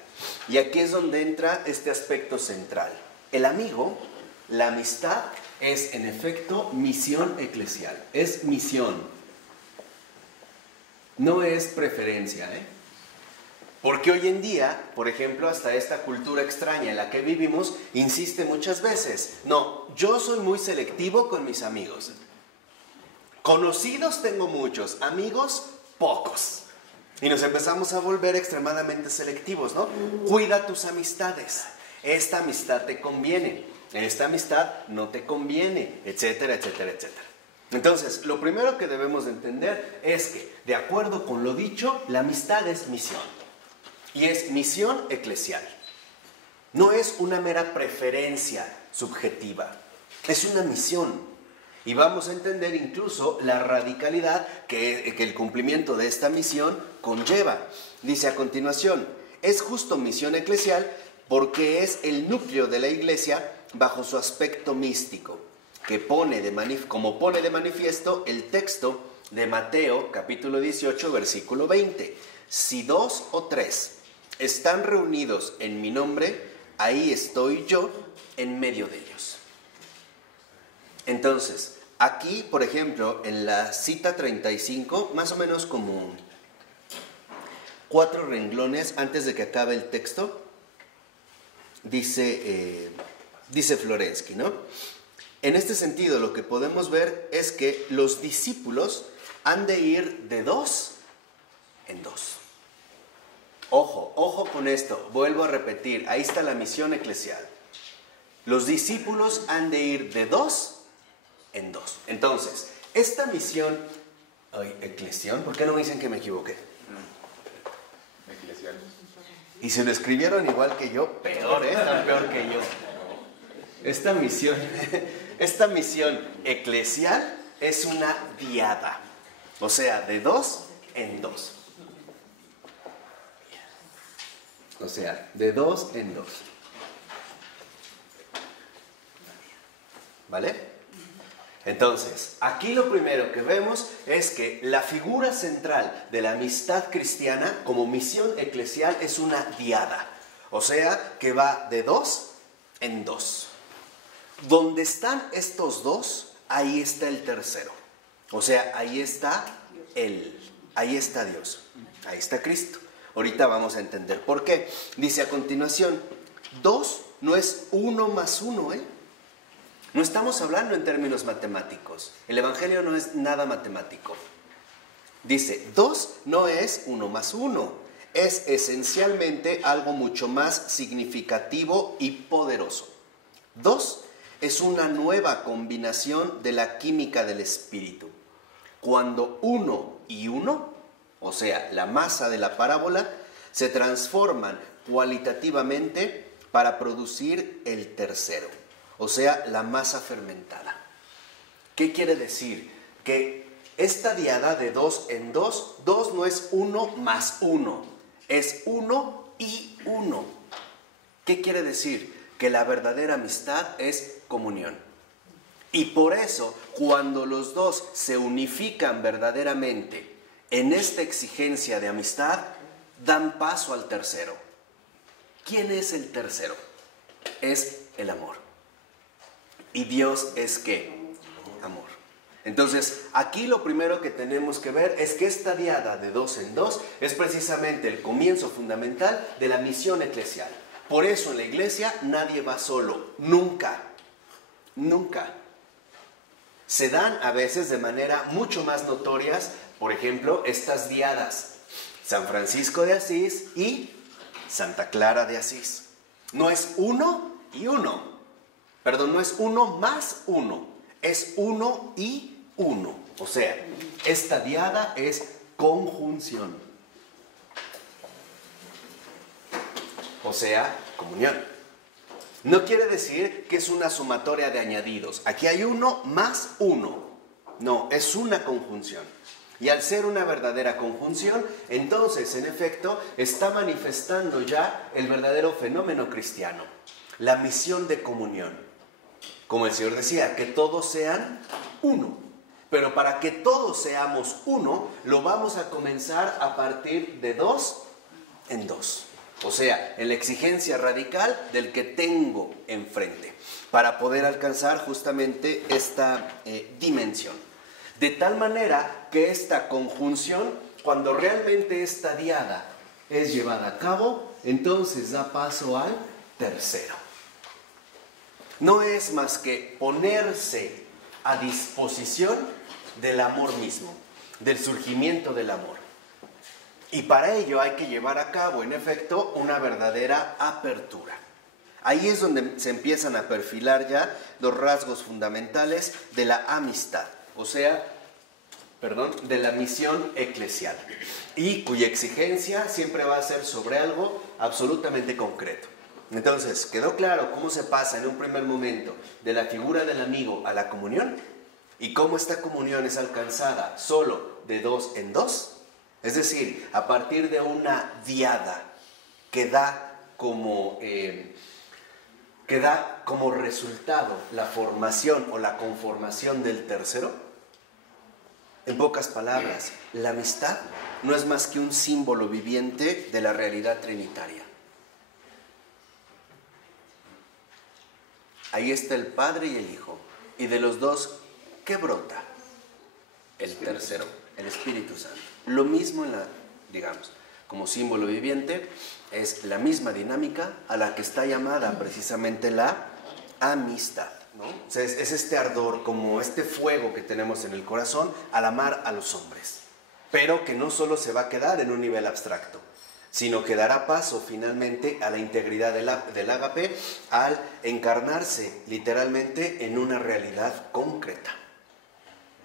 Y aquí es donde entra este aspecto central. El amigo, la amistad, es en efecto misión eclesial. Es misión. No es preferencia, Porque hoy en día, por ejemplo, hasta esta cultura extraña en la que vivimos, insiste muchas veces: no, yo soy muy selectivo con mis amigos. Conocidos tengo muchos, amigos pocos. Y nos empezamos a volver extremadamente selectivos, ¿no? Cuida tus amistades. Esta amistad te conviene, esta amistad no te conviene, etcétera, etcétera, etcétera. Entonces, lo primero que debemos de entender es que, de acuerdo con lo dicho, la amistad es misión. Y es misión eclesial. No es una mera preferencia subjetiva. Es una misión. Y vamos a entender incluso la radicalidad que el cumplimiento de esta misión conlleva. Dice a continuación: es justo misión eclesial porque es el núcleo de la iglesia bajo su aspecto místico, que como pone de manifiesto el texto de Mateo capítulo 18 versículo 20. Si 2 o 3 están reunidos en mi nombre, ahí estoy yo en medio de ellos. Entonces, aquí, por ejemplo, en la cita 35, más o menos como 4 renglones antes de que acabe el texto, dice Florensky, ¿no? En este sentido, lo que podemos ver es que los discípulos han de ir de 2 en 2. Ojo con esto, vuelvo a repetir, ahí está la misión eclesial. Los discípulos han de ir de 2 en 2. Entonces, esta misión, eclesión, ¿por qué no me dicen que me equivoqué? Eclesial. Y se lo escribieron igual que yo, peor, tan peor que yo. Esta misión eclesial es una diada, o sea, de 2 en 2. O sea, de 2 en 2. ¿Vale? Entonces, aquí lo primero que vemos es que la figura central de la amistad cristiana como misión eclesial es una diada. O sea, que va de 2 en 2. Donde están estos 2, ahí está el tercero. O sea, ahí está Él. Ahí está Dios. Ahí está Cristo. Ahorita vamos a entender por qué. Dice a continuación: 2 no es 1 más 1, No estamos hablando en términos matemáticos. El Evangelio no es nada matemático. Dice, 2 no es 1 más 1. Es esencialmente algo mucho más significativo y poderoso. 2 es una nueva combinación de la química del espíritu. Cuando 1 y 1, o sea, la masa de la parábola, se transforman cualitativamente para producir el tercero, o sea, la masa fermentada. ¿Qué quiere decir? Que esta diada de 2 en 2, 2 no es 1 más 1, es 1 y 1. ¿Qué quiere decir? Que la verdadera amistad es comunión. Y por eso, cuando los 2 se unifican verdaderamente en esta exigencia de amistad, dan paso al tercero. ¿Quién es el tercero? Es el amor. ¿Y Dios es qué? Amor. Entonces, aquí lo primero que tenemos que ver es que esta diada de 2 en 2 es precisamente el comienzo fundamental de la misión eclesial. Por eso en la iglesia nadie va solo, nunca, nunca. Se dan a veces de manera mucho más notorias, por ejemplo, estas diadas, San Francisco de Asís y Santa Clara de Asís. No es 1 y 1, perdón, no es 1 más 1, es 1 y 1. O sea, esta diada es conjunción. o sea, comunión. No quiere decir que es una sumatoria de añadidos. Aquí hay uno más uno. No, es una conjunción. Y al ser una verdadera conjunción, entonces, en efecto, está manifestando ya el verdadero fenómeno cristiano, la misión de comunión. Como el Señor decía, que todos sean uno. Pero para que todos seamos uno, lo vamos a comenzar a partir de 2 en 2. O sea, en la exigencia radical del que tengo enfrente, para poder alcanzar justamente esta dimensión. De tal manera que esta conjunción, cuando realmente esta diada es llevada a cabo, entonces da paso al tercero. No es más que ponerse a disposición del amor mismo, del surgimiento del amor. Y para ello hay que llevar a cabo, en efecto, una verdadera apertura. Ahí es donde se empiezan a perfilar ya los rasgos fundamentales de la amistad, o sea, de la misión eclesial, y cuya exigencia siempre va a ser sobre algo absolutamente concreto. Entonces, ¿quedó claro cómo se pasa en un primer momento de la figura del amigo a la comunión? ¿Y cómo esta comunión es alcanzada solo de 2 en 2? Es decir, a partir de una diada que da como resultado la formación o la conformación del tercero. En pocas palabras, la amistad no es más que un símbolo viviente de la realidad trinitaria. Ahí está el Padre y el Hijo, y de los dos, ¿qué brota? El tercero, el Espíritu Santo. Lo mismo como símbolo viviente, es la misma dinámica a la que está llamada precisamente la amistad, ¿no? O sea, es este ardor, como este fuego que tenemos en el corazón al amar a los hombres, pero que no solo se va a quedar en un nivel abstracto, sino que dará paso finalmente a la integridad del ágape al encarnarse literalmente en una realidad concreta.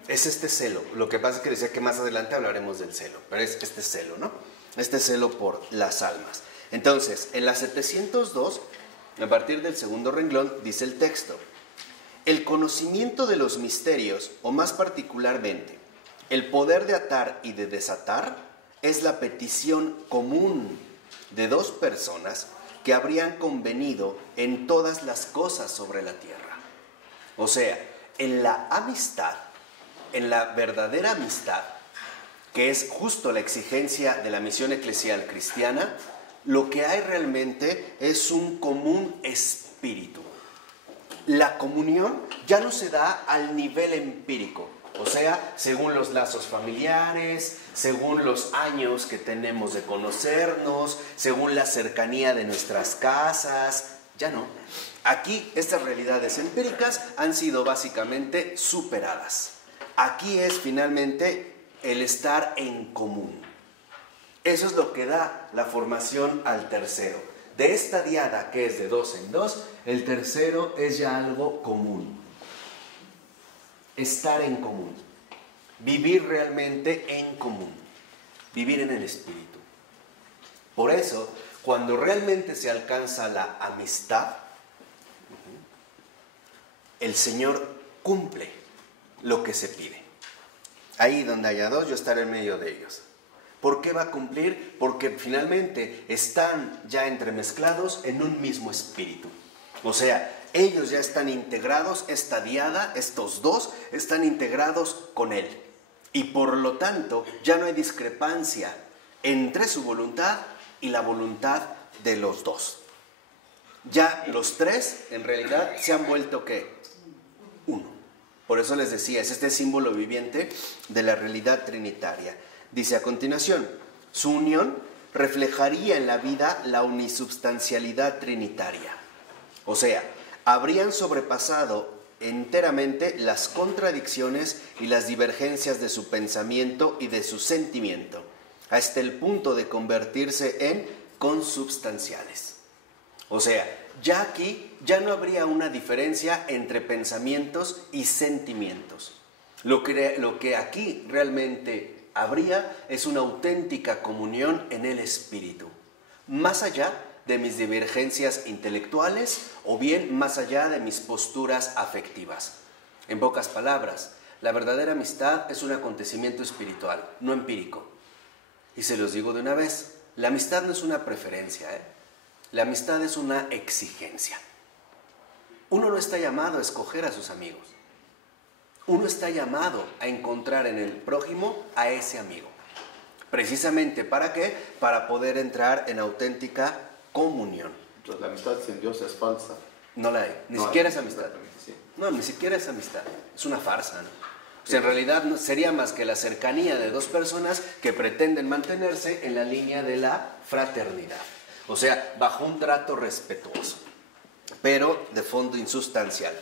Es este celo. Lo que pasa es que decía que más adelante hablaremos del celo, pero es este celo, ¿no? Este celo por las almas. Entonces, en la 702, a partir del segundo renglón, dice el texto: el conocimiento de los misterios, o más particularmente, el poder de atar y de desatar, es la petición común de 2 personas que habrían convenido en todas las cosas sobre la tierra. O sea, en la amistad, en la verdadera amistad, que es justo la exigencia de la misión eclesial cristiana, lo que hay realmente es un común espíritu. La comunión ya no se da al nivel empírico, o sea, según los lazos familiares, según los años que tenemos de conocernos, según la cercanía de nuestras casas, ya no. Aquí estas realidades empíricas han sido básicamente superadas. Aquí es finalmente el estar en común. Eso es lo que da la formación al tercero. De esta diada que es de 2 en 2, el tercero es ya algo común. Estar en común. Vivir realmente en común. Vivir en el Espíritu. Por eso, cuando realmente se alcanza la amistad, el Señor cumple lo que se pide. Ahí donde haya 2, yo estaré en medio de ellos. ¿Por qué va a cumplir? Porque finalmente están ya entremezclados en un mismo espíritu. O sea, ellos ya están integrados, esta diada, estos 2, están integrados con Él. Y por lo tanto, ya no hay discrepancia entre su voluntad y la voluntad de los 2. Ya los 3, en realidad, se han vuelto, ¿qué? Uno. Por eso les decía, es este símbolo viviente de la realidad trinitaria. Dice a continuación, su unión reflejaría en la vida la unisubstancialidad trinitaria. O sea, habrían sobrepasado enteramente las contradicciones y las divergencias de su pensamiento y de su sentimiento, hasta el punto de convertirse en consubstanciales. O sea, ya aquí ya no habría una diferencia entre pensamientos y sentimientos. Lo que aquí realmente habría es una auténtica comunión en el Espíritu, más allá de mis divergencias intelectuales o bien más allá de mis posturas afectivas. En pocas palabras, la verdadera amistad es un acontecimiento espiritual, no empírico. Y se los digo de una vez, la amistad no es una preferencia, La amistad es una exigencia. Uno no está llamado a escoger a sus amigos. Uno está llamado a encontrar en el prójimo a ese amigo. Precisamente, ¿para qué? Para poder entrar en auténtica comunión. Entonces, la amistad sin Dios es falsa. No la hay, ni siquiera es amistad. Sí. No, ni siquiera es amistad. Es una farsa, ¿no? O sea, en realidad no sería más que la cercanía de dos personas que pretenden mantenerse en la línea de la fraternidad. O sea, bajo un trato respetuoso, pero de fondo insustancial.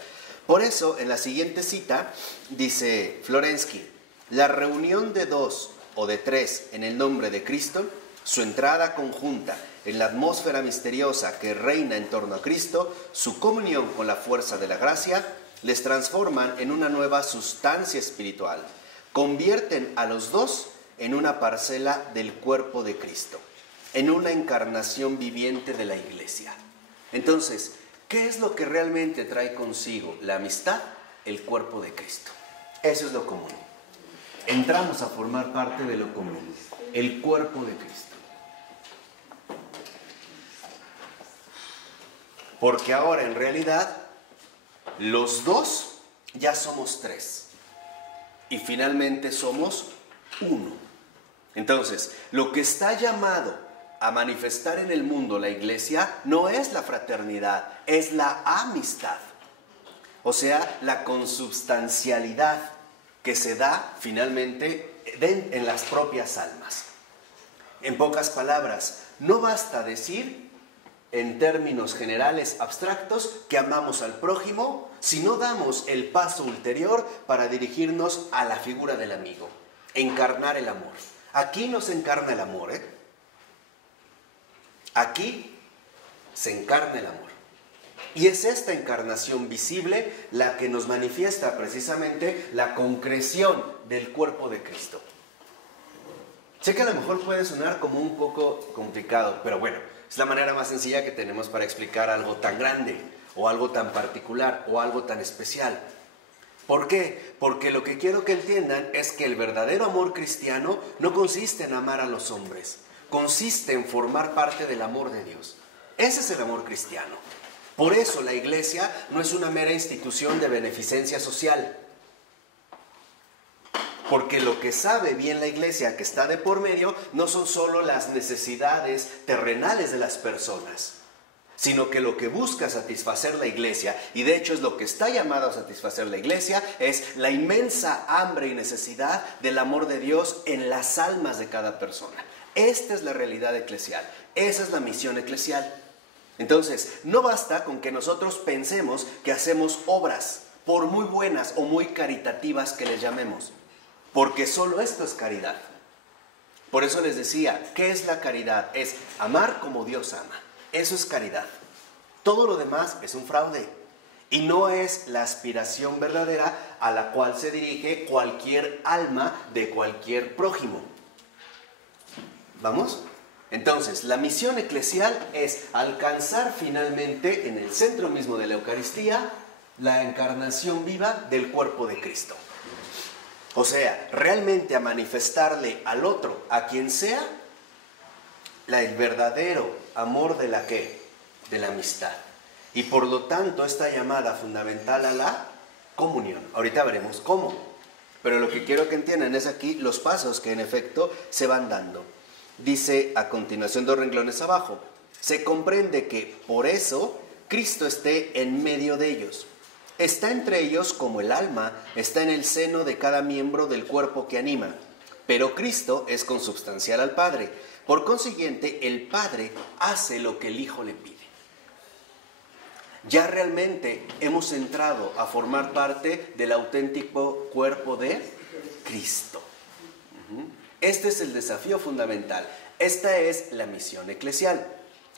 Por eso, en la siguiente cita, dice Florensky, la reunión de dos o de tres en el nombre de Cristo, su entrada conjunta en la atmósfera misteriosa que reina en torno a Cristo, su comunión con la fuerza de la gracia, les transforman en una nueva sustancia espiritual. Convierten a los dos en una parcela del cuerpo de Cristo, en una encarnación viviente de la Iglesia. Entonces, ¿qué es lo que realmente trae consigo la amistad? El cuerpo de Cristo. Eso es lo común. Entramos a formar parte de lo común, el cuerpo de Cristo. Porque ahora en realidad los dos ya somos tres y finalmente somos uno. Entonces, lo que está llamado a manifestar en el mundo la Iglesia no es la fraternidad, es la amistad. O sea, la consubstancialidad que se da finalmente en las propias almas. En pocas palabras, no basta decir en términos generales abstractos que amamos al prójimo si no damos el paso ulterior para dirigirnos a la figura del amigo, encarnar el amor. Aquí no se encarna el amor, Aquí se encarna el amor. Y es esta encarnación visible la que nos manifiesta precisamente la concreción del cuerpo de Cristo. Sé que a lo mejor puede sonar como un poco complicado, pero bueno, es la manera más sencilla que tenemos para explicar algo tan grande, o algo tan particular, o algo tan especial. ¿Por qué? Porque lo que quiero que entiendan es que el verdadero amor cristiano no consiste en amar a los hombres, consiste en formar parte del amor de Dios. Ese es el amor cristiano. Por eso la Iglesia no es una mera institución de beneficencia social. Porque lo que sabe bien la Iglesia que está de por medio no son solo las necesidades terrenales de las personas, sino que lo que busca satisfacer la Iglesia, y de hecho es lo que está llamado a satisfacer la Iglesia, es la inmensa hambre y necesidad del amor de Dios en las almas de cada persona. Esta es la realidad eclesial, esa es la misión eclesial. Entonces, no basta con que nosotros pensemos que hacemos obras, por muy buenas o muy caritativas que les llamemos, porque solo esto es caridad. Por eso les decía, ¿qué es la caridad? Es amar como Dios ama. Eso es caridad. Todo lo demás es un fraude y no es la aspiración verdadera a la cual se dirige cualquier alma de cualquier prójimo. ¿Vamos? Entonces, la misión eclesial es alcanzar finalmente en el centro mismo de la Eucaristía la encarnación viva del cuerpo de Cristo. O sea, realmente a manifestarle al otro, a quien sea, el verdadero amor de la ¿qué? De la amistad. Y por lo tanto, esta llamada fundamental a la comunión. Ahorita veremos cómo. Pero lo que quiero que entiendan es aquí los pasos que en efecto se van dando. Dice a continuación, 2 renglones abajo, se comprende que por eso Cristo esté en medio de ellos. Está entre ellos como el alma está en el seno de cada miembro del cuerpo que anima. Pero Cristo es consubstancial al Padre. Por consiguiente, el Padre hace lo que el Hijo le pide. Ya realmente hemos entrado a formar parte del auténtico cuerpo de Cristo. Este es el desafío fundamental. Esta es la misión eclesial,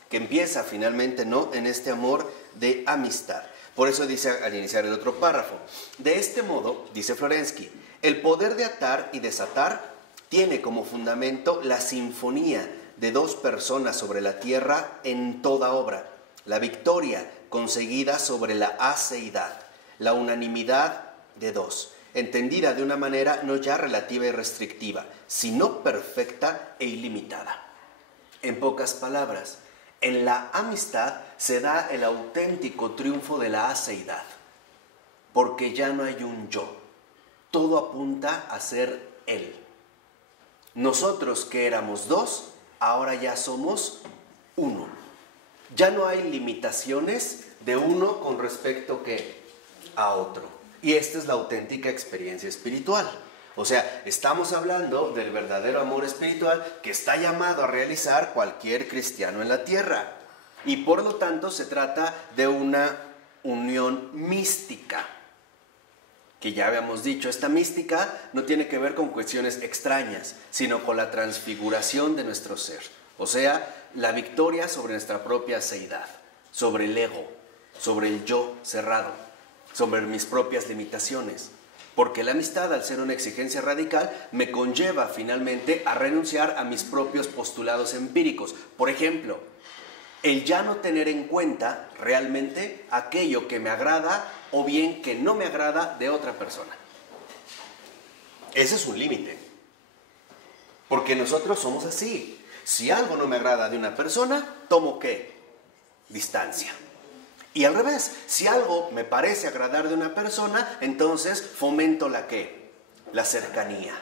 que empieza finalmente no en este amor de amistad. Por eso dice al iniciar el otro párrafo, de este modo, dice Florensky, el poder de atar y desatar tiene como fundamento la sinfonía de dos personas sobre la tierra en toda obra, la victoria conseguida sobre la aceidad, la unanimidad de dos, entendida de una manera no ya relativa y restrictiva, sino perfecta e ilimitada. En pocas palabras, en la amistad se da el auténtico triunfo de la aceidad, porque ya no hay un yo, todo apunta a ser él. Nosotros que éramos dos, ahora ya somos uno. Ya no hay limitaciones de uno con respecto a otro. Y esta es la auténtica experiencia espiritual. O sea, estamos hablando del verdadero amor espiritual que está llamado a realizar cualquier cristiano en la tierra. Y por lo tanto se trata de una unión mística. Que ya habíamos dicho, esta mística no tiene que ver con cuestiones extrañas, sino con la transfiguración de nuestro ser. O sea, la victoria sobre nuestra propia aceidad, sobre el ego, sobre el yo cerrado, sobre mis propias limitaciones. Porque la amistad, al ser una exigencia radical, me conlleva finalmente a renunciar a mis propios postulados empíricos. Por ejemplo, el ya no tener en cuenta realmente aquello que me agrada o bien que no me agrada de otra persona. Ese es un límite. Porque nosotros somos así. Si algo no me agrada de una persona, ¿tomo qué? Distancia. Y al revés, si algo me parece agradar de una persona, entonces fomento la ¿qué? La cercanía.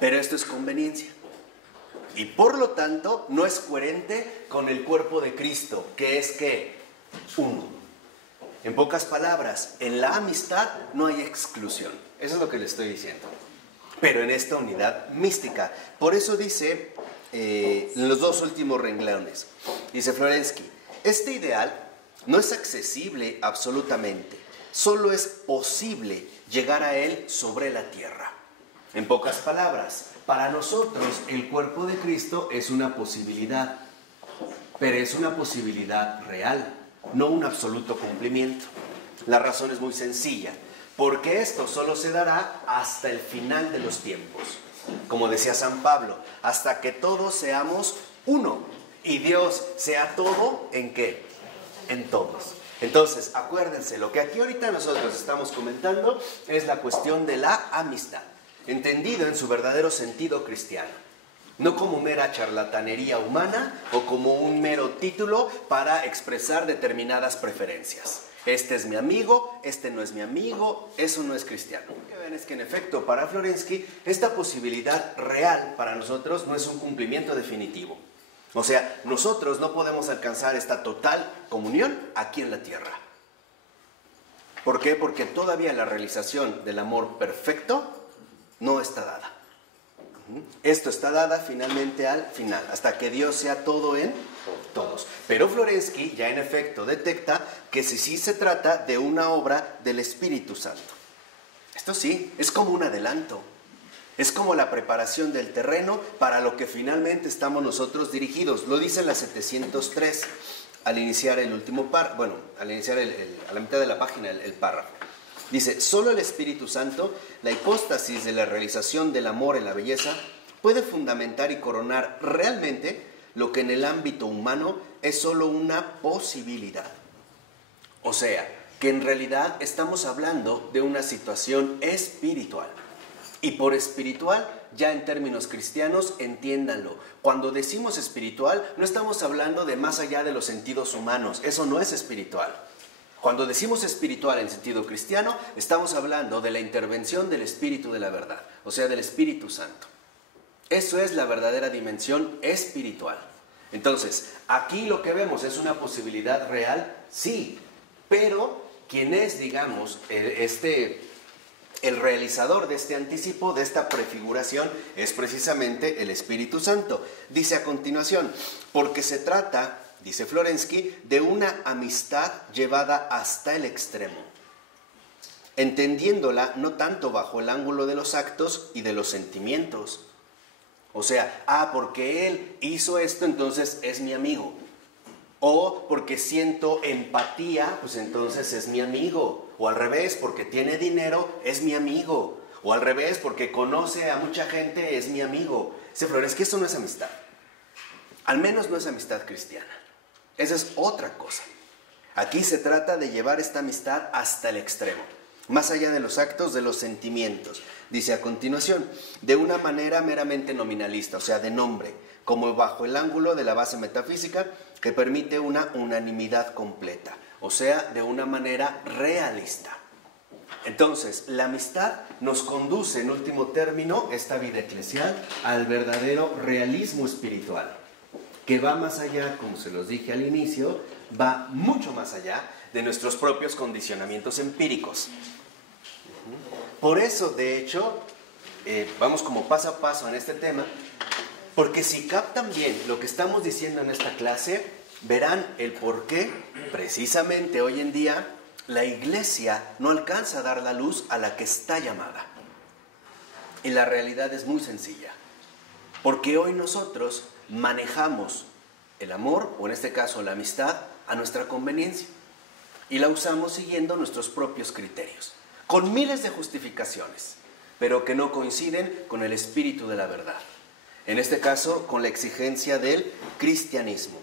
Pero esto es conveniencia. Y por lo tanto, no es coherente con el cuerpo de Cristo, que es ¿qué? Uno. En pocas palabras, en la amistad no hay exclusión. Eso es lo que le estoy diciendo. Pero en esta unidad mística. Por eso dice, en los dos últimos renglones, dice Florensky, este ideal no es accesible absolutamente, solo es posible llegar a él sobre la tierra. En pocas palabras, para nosotros el cuerpo de Cristo es una posibilidad, pero es una posibilidad real, no un absoluto cumplimiento. La razón es muy sencilla, porque esto solo se dará hasta el final de los tiempos. Como decía San Pablo, hasta que todos seamos uno y Dios sea todo, ¿en qué? En todos. Entonces, acuérdense, lo que aquí ahorita nosotros estamos comentando es la cuestión de la amistad, entendido en su verdadero sentido cristiano, no como mera charlatanería humana o como un mero título para expresar determinadas preferencias. Este es mi amigo, este no es mi amigo, eso no es cristiano. Lo que ven es que en efecto para Florensky esta posibilidad real para nosotros no es un cumplimiento definitivo. O sea, nosotros no podemos alcanzar esta total comunión aquí en la tierra. ¿Por qué? Porque todavía la realización del amor perfecto no está dada. Esto está dada finalmente al final, hasta que Dios sea todo en todos. Pero Florensky ya en efecto detecta que sí se trata de una obra del Espíritu Santo. Esto sí, es como un adelanto. Es como la preparación del terreno para lo que finalmente estamos nosotros dirigidos. Lo dice en la 703, al iniciar el último párrafo, al iniciar a la mitad de la página el párrafo. Dice, solo el Espíritu Santo, la hipóstasis de la realización del amor en la belleza, puede fundamentar y coronar realmente lo que en el ámbito humano es solo una posibilidad. O sea, que en realidad estamos hablando de una situación espiritual. Y por espiritual, ya en términos cristianos, entiéndanlo. Cuando decimos espiritual, no estamos hablando de más allá de los sentidos humanos. Eso no es espiritual. Cuando decimos espiritual en sentido cristiano, estamos hablando de la intervención del Espíritu de la verdad, o sea, del Espíritu Santo. Eso es la verdadera dimensión espiritual. Entonces, aquí lo que vemos es una posibilidad real, sí, pero quien es, digamos, el realizador de este anticipo, de esta prefiguración, es precisamente el Espíritu Santo. Dice a continuación, porque se trata, dice Florensky, de una amistad llevada hasta el extremo, entendiéndola no tanto bajo el ángulo de los actos y de los sentimientos. O sea, porque él hizo esto, entonces es mi amigo. O porque siento empatía, pues entonces es mi amigo. O al revés, porque tiene dinero, es mi amigo. O al revés, porque conoce a mucha gente, es mi amigo. Dice Florensky, eso no es amistad. Al menos no es amistad cristiana. Esa es otra cosa. Aquí se trata de llevar esta amistad hasta el extremo, más allá de los actos, de los sentimientos. Dice a continuación, de una manera meramente nominalista, o sea, de nombre, como bajo el ángulo de la base metafísica que permite una unanimidad completa, o sea, de una manera realista. Entonces, la amistad nos conduce, en último término, esta vida eclesial, al verdadero realismo espiritual, que va más allá, como se los dije al inicio, va mucho más allá de nuestros propios condicionamientos empíricos. Por eso, de hecho, vamos como paso a paso en este tema, porque si captan bien lo que estamos diciendo en esta clase, verán el por qué, precisamente hoy en día, la Iglesia no alcanza a dar la luz a la que está llamada. Y la realidad es muy sencilla, porque hoy nosotros manejamos el amor, o en este caso la amistad, a nuestra conveniencia, y la usamos siguiendo nuestros propios criterios, con miles de justificaciones, pero que no coinciden con el espíritu de la verdad. En este caso, con la exigencia del cristianismo.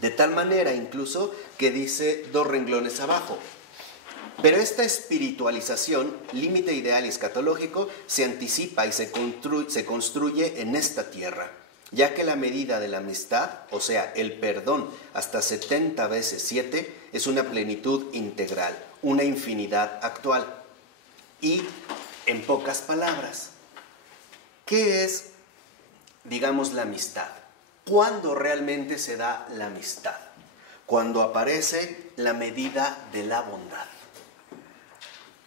De tal manera incluso que dice 2 renglones abajo. Pero esta espiritualización, límite ideal y escatológico, se anticipa y se construye en esta tierra, ya que la medida de la amistad, o sea, el perdón hasta 70 veces 7, es una plenitud integral, una infinidad actual. Y, en pocas palabras, ¿qué es, digamos, la amistad? ¿Cuándo realmente se da la amistad? Cuando aparece la medida de la bondad.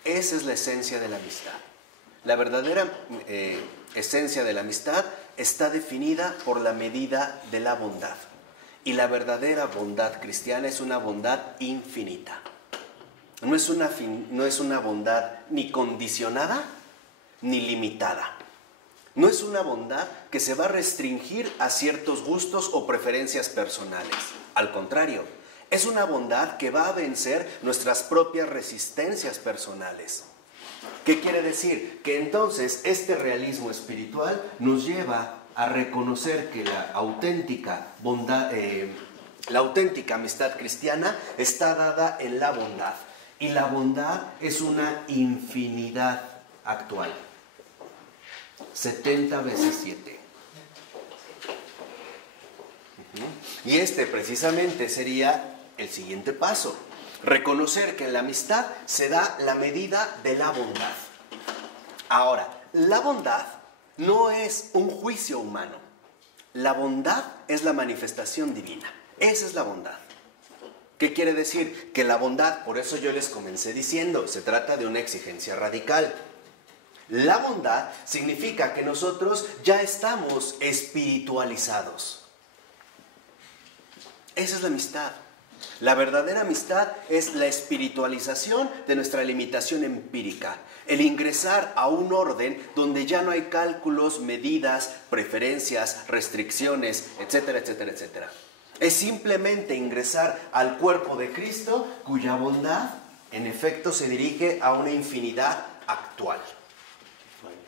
Esa es la esencia de la amistad. La verdadera esencia de la amistad está definida por la medida de la bondad. Y la verdadera bondad cristiana es una bondad infinita. No es una bondad ni condicionada ni limitada. No es una bondad que se va a restringir a ciertos gustos o preferencias personales. Al contrario, es una bondad que va a vencer nuestras propias resistencias personales. ¿Qué quiere decir? Que entonces este realismo espiritual nos lleva a reconocer que la auténtica bondad, la auténtica amistad cristiana está dada en la bondad. Y la bondad es una infinidad actual. 70 veces 7. Y este precisamente sería el siguiente paso. Reconocer que en la amistad se da la medida de la bondad. Ahora, la bondad no es un juicio humano. La bondad es la manifestación divina. Esa es la bondad. ¿Qué quiere decir? Que la bondad, por eso yo les comencé diciendo, se trata de una exigencia radical. La bondad significa que nosotros ya estamos espiritualizados. Esa es la amistad. La verdadera amistad es la espiritualización de nuestra limitación empírica. El ingresar a un orden donde ya no hay cálculos, medidas, preferencias, restricciones, etcétera, etcétera, etcétera. Es simplemente ingresar al cuerpo de Cristo, cuya bondad, en efecto, se dirige a una infinidad actual.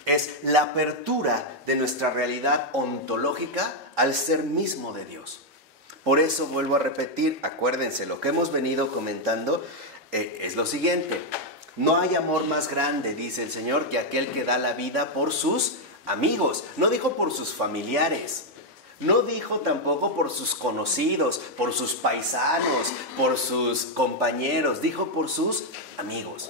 Es la apertura de nuestra realidad ontológica al ser mismo de Dios. Por eso vuelvo a repetir, acuérdense, lo que hemos venido comentando es lo siguiente. No hay amor más grande, dice el Señor, que aquel que da la vida por sus amigos. No dijo por sus familiares. No dijo tampoco por sus conocidos, por sus paisanos, por sus compañeros. Dijo por sus amigos.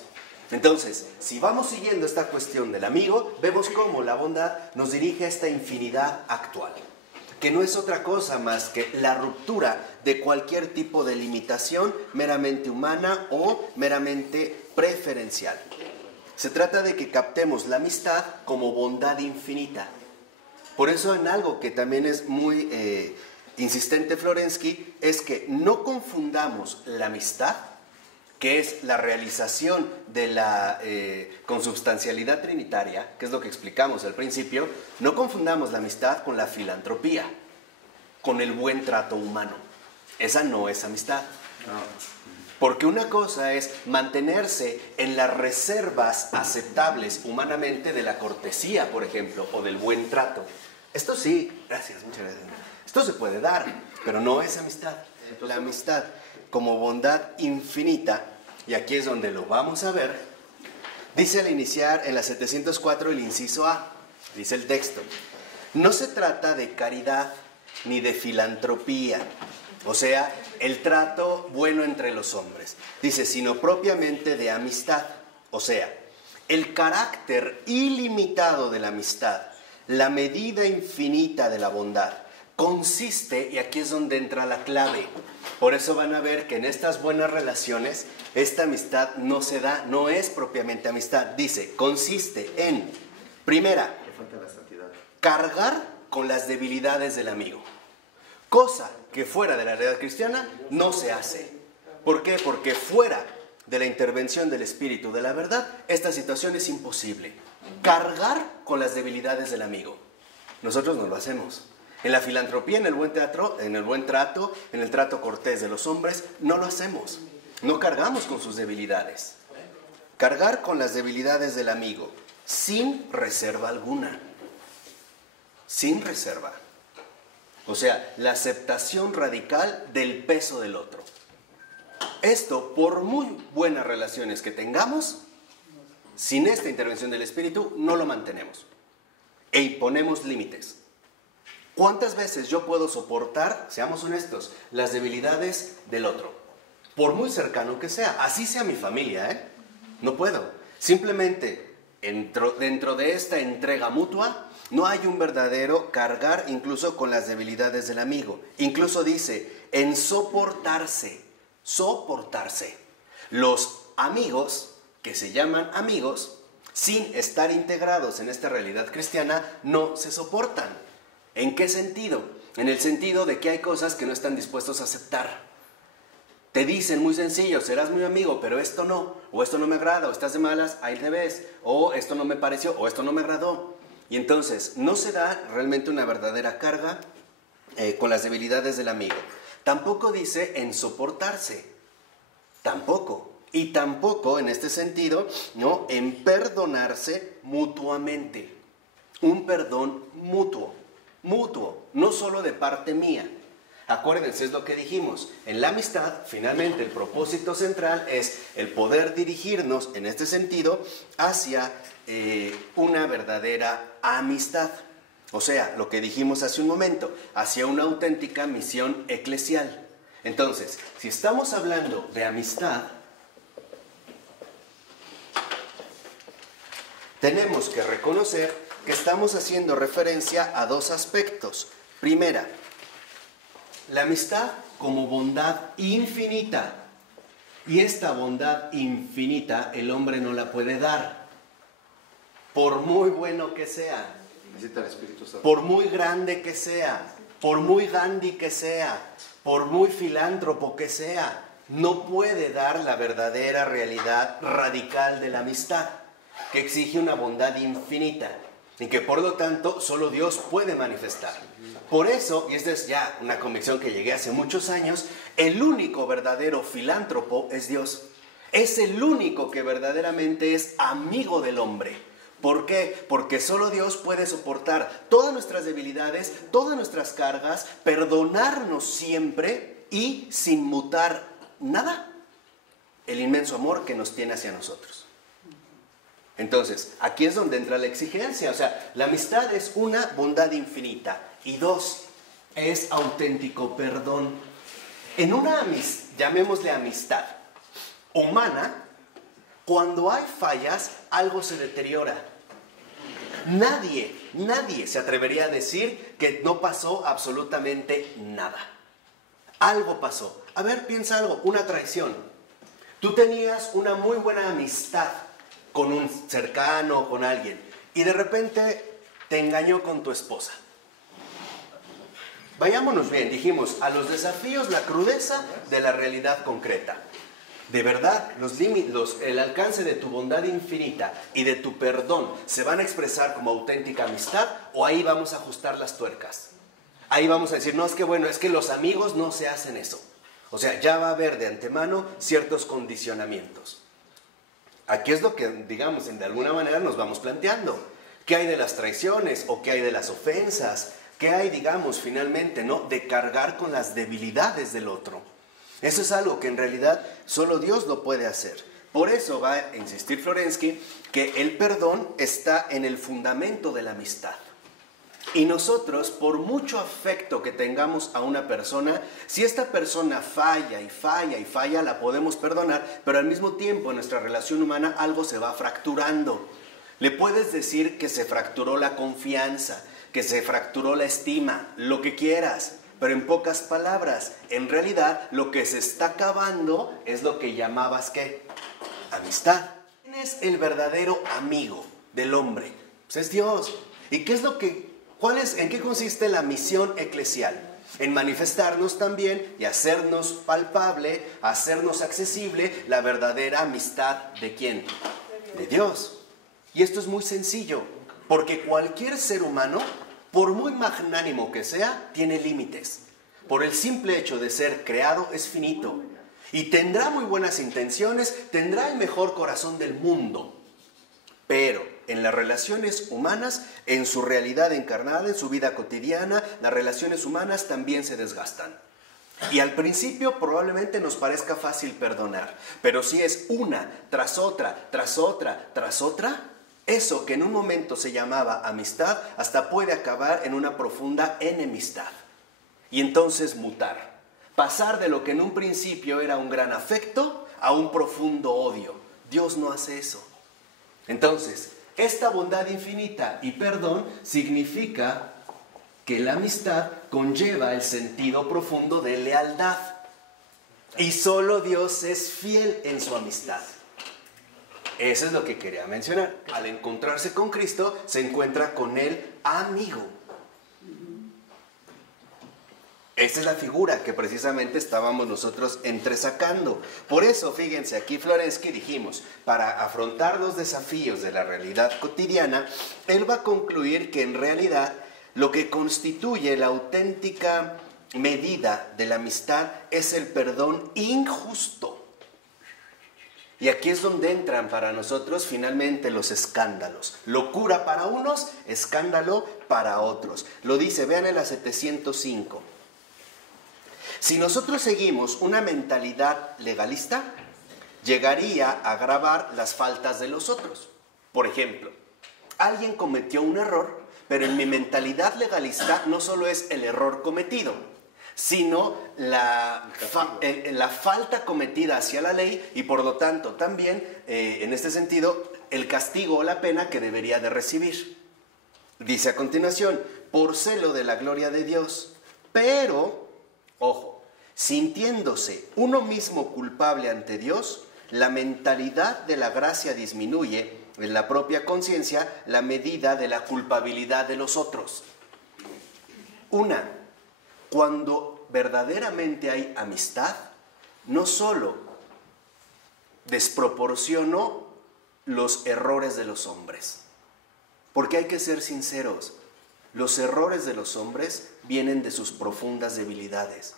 Entonces, si vamos siguiendo esta cuestión del amigo, vemos cómo la bondad nos dirige a esta infinidad actual, que no es otra cosa más que la ruptura de cualquier tipo de limitación meramente humana o meramente preferencial. Se trata de que captemos la amistad como bondad infinita. Por eso en algo que también es muy insistente Florensky, es que no confundamos la amistad, que es la realización de la consubstancialidad trinitaria, que es lo que explicamos al principio. No confundamos la amistad con la filantropía, con el buen trato humano. Esa no es amistad. Porque una cosa es mantenerse en las reservas aceptables humanamente de la cortesía, por ejemplo, o del buen trato. Esto sí, gracias, muchas gracias. Esto se puede dar, pero no es amistad. La amistad como bondad infinita, y aquí es donde lo vamos a ver, dice al iniciar en la 704 el inciso A, dice el texto: no se trata de caridad ni de filantropía, o sea, el trato bueno entre los hombres. Dice, sino propiamente de amistad, o sea, el carácter ilimitado de la amistad, la medida infinita de la bondad, consiste, y aquí es donde entra la clave. Por eso van a ver que en estas buenas relaciones, esta amistad no se da, no es propiamente amistad. Dice, consiste en, primera, cargar con las debilidades del amigo. Cosa que fuera de la realidad cristiana no se hace. ¿Por qué? Porque fuera de la intervención del Espíritu de la verdad, esta situación es imposible. Cargar con las debilidades del amigo. Nosotros no lo hacemos. En la filantropía, en el buen trato, en el trato cortés de los hombres, no lo hacemos. No cargamos con sus debilidades. Cargar con las debilidades del amigo, sin reserva alguna. Sin reserva. O sea, la aceptación radical del peso del otro. Esto, por muy buenas relaciones que tengamos, sin esta intervención del Espíritu, no lo mantenemos. E imponemos límites. ¿Cuántas veces yo puedo soportar, seamos honestos, las debilidades del otro? Por muy cercano que sea, así sea mi familia, no puedo. Simplemente, dentro de esta entrega mutua, no hay un verdadero cargar incluso con las debilidades del amigo. Incluso dice, en soportarse. Los amigos, que se llaman amigos, sin estar integrados en esta realidad cristiana, no se soportan. ¿En qué sentido? En el sentido de que hay cosas que no están dispuestos a aceptar. Te dicen muy sencillo, serás mi amigo, pero esto no, o esto no me agrada, o estás de malas, ahí te ves, o esto no me pareció, o esto no me agradó. Y entonces no se da realmente una verdadera carga con las debilidades del amigo. Tampoco dice en soportarse, tampoco. Y tampoco en este sentido, ¿no?, en perdonarse mutuamente. Un perdón mutuo, no solo de parte mía. Acuérdense, es lo que dijimos, en la amistad, finalmente el propósito central es el poder dirigirnos, en este sentido, hacia una verdadera amistad. O sea, lo que dijimos hace un momento, hacia una auténtica misión eclesial. Entonces, si estamos hablando de amistad, tenemos que reconocer que estamos haciendo referencia a dos aspectos. Primera, la amistad como bondad infinita. Y esta bondad infinita el hombre no la puede dar. Por muy bueno que sea. Necesita el Espíritu Santo. Por muy grande que sea. Por muy Gandhi que sea. Por muy filántropo que sea. No puede dar la verdadera realidad radical de la amistad, que exige una bondad infinita. Y que por lo tanto solo Dios puede manifestar. Por eso, y esta es ya una convicción que llegué hace muchos años, el único verdadero filántropo es Dios. Es el único que verdaderamente es amigo del hombre. ¿Por qué? Porque solo Dios puede soportar todas nuestras debilidades, todas nuestras cargas, perdonarnos siempre y sin mutar nada el inmenso amor que nos tiene hacia nosotros. Entonces, aquí es donde entra la exigencia. O sea, la amistad es una bondad infinita. Y dos, es auténtico perdón. En una amistad, llamémosle amistad humana, cuando hay fallas, algo se deteriora. Nadie se atrevería a decir que no pasó absolutamente nada. Algo pasó. A ver, piensa algo, una traición. Tú tenías una muy buena amistad con un cercano, con alguien, y de repente te engañó con tu esposa. Vayámonos bien, dijimos, a los desafíos, la crudeza de la realidad concreta. De verdad, el alcance de tu bondad infinita y de tu perdón se van a expresar como auténtica amistad, o ahí vamos a ajustar las tuercas. Ahí vamos a decir, no, es que bueno, es que los amigos no se hacen eso. O sea, ya va a haber de antemano ciertos condicionamientos. Aquí es lo que, digamos, de alguna manera nos vamos planteando. ¿Qué hay de las traiciones o qué hay de las ofensas? ¿Qué hay, digamos, finalmente, ¿no?, de cargar con las debilidades del otro? Eso es algo que en realidad solo Dios lo puede hacer. Por eso va a insistir Florensky que el perdón está en el fundamento de la amistad. Y nosotros, por mucho afecto que tengamos a una persona, si esta persona falla y falla y falla, la podemos perdonar, pero al mismo tiempo en nuestra relación humana algo se va fracturando. Le puedes decir que se fracturó la confianza, que se fracturó la estima, lo que quieras, pero en pocas palabras, en realidad lo que se está acabando es lo que llamabas, ¿qué? Amistad. ¿Quién es el verdadero amigo del hombre? Pues es Dios. ¿Y qué es lo que... ¿En qué consiste la misión eclesial? En manifestarnos también y hacernos palpable, hacernos accesible la verdadera amistad ¿de quién? De Dios. Y esto es muy sencillo, porque cualquier ser humano, por muy magnánimo que sea, tiene límites. Por el simple hecho de ser creado es finito. Y tendrá muy buenas intenciones, tendrá el mejor corazón del mundo. Pero en las relaciones humanas, en su realidad encarnada, en su vida cotidiana, las relaciones humanas también se desgastan. Y al principio probablemente nos parezca fácil perdonar, pero si es una tras otra, tras otra, tras otra, eso que en un momento se llamaba amistad, hasta puede acabar en una profunda enemistad. Y entonces mutar, pasar de lo que en un principio era un gran afecto a un profundo odio. Dios no hace eso. Entonces, esta bondad infinita y perdón significa que la amistad conlleva el sentido profundo de lealtad. Y solo Dios es fiel en su amistad. Eso es lo que quería mencionar. Al encontrarse con Cristo, se encuentra con el amigo. Esa es la figura que precisamente estábamos nosotros entresacando. Por eso, fíjense, aquí Florensky dijimos, para afrontar los desafíos de la realidad cotidiana, él va a concluir que en realidad lo que constituye la auténtica medida de la amistad es el perdón injusto. Y aquí es donde entran para nosotros finalmente los escándalos. Locura para unos, escándalo para otros. Lo dice, vean en la 705. Si nosotros seguimos una mentalidad legalista, llegaría a agravar las faltas de los otros. Por ejemplo, alguien cometió un error, pero en mi mentalidad legalista no solo es el error cometido, sino la falta cometida hacia la ley y por lo tanto también, en este sentido, el castigo o la pena que debería de recibir. Dice a continuación, por celo de la gloria de Dios, pero, ojo, sintiéndose uno mismo culpable ante Dios, la mentalidad de la gracia disminuye en la propia conciencia la medida de la culpabilidad de los otros. Cuando verdaderamente hay amistad, no solo desproporciono los errores de los hombres, porque hay que ser sinceros, los errores de los hombres vienen de sus profundas debilidades,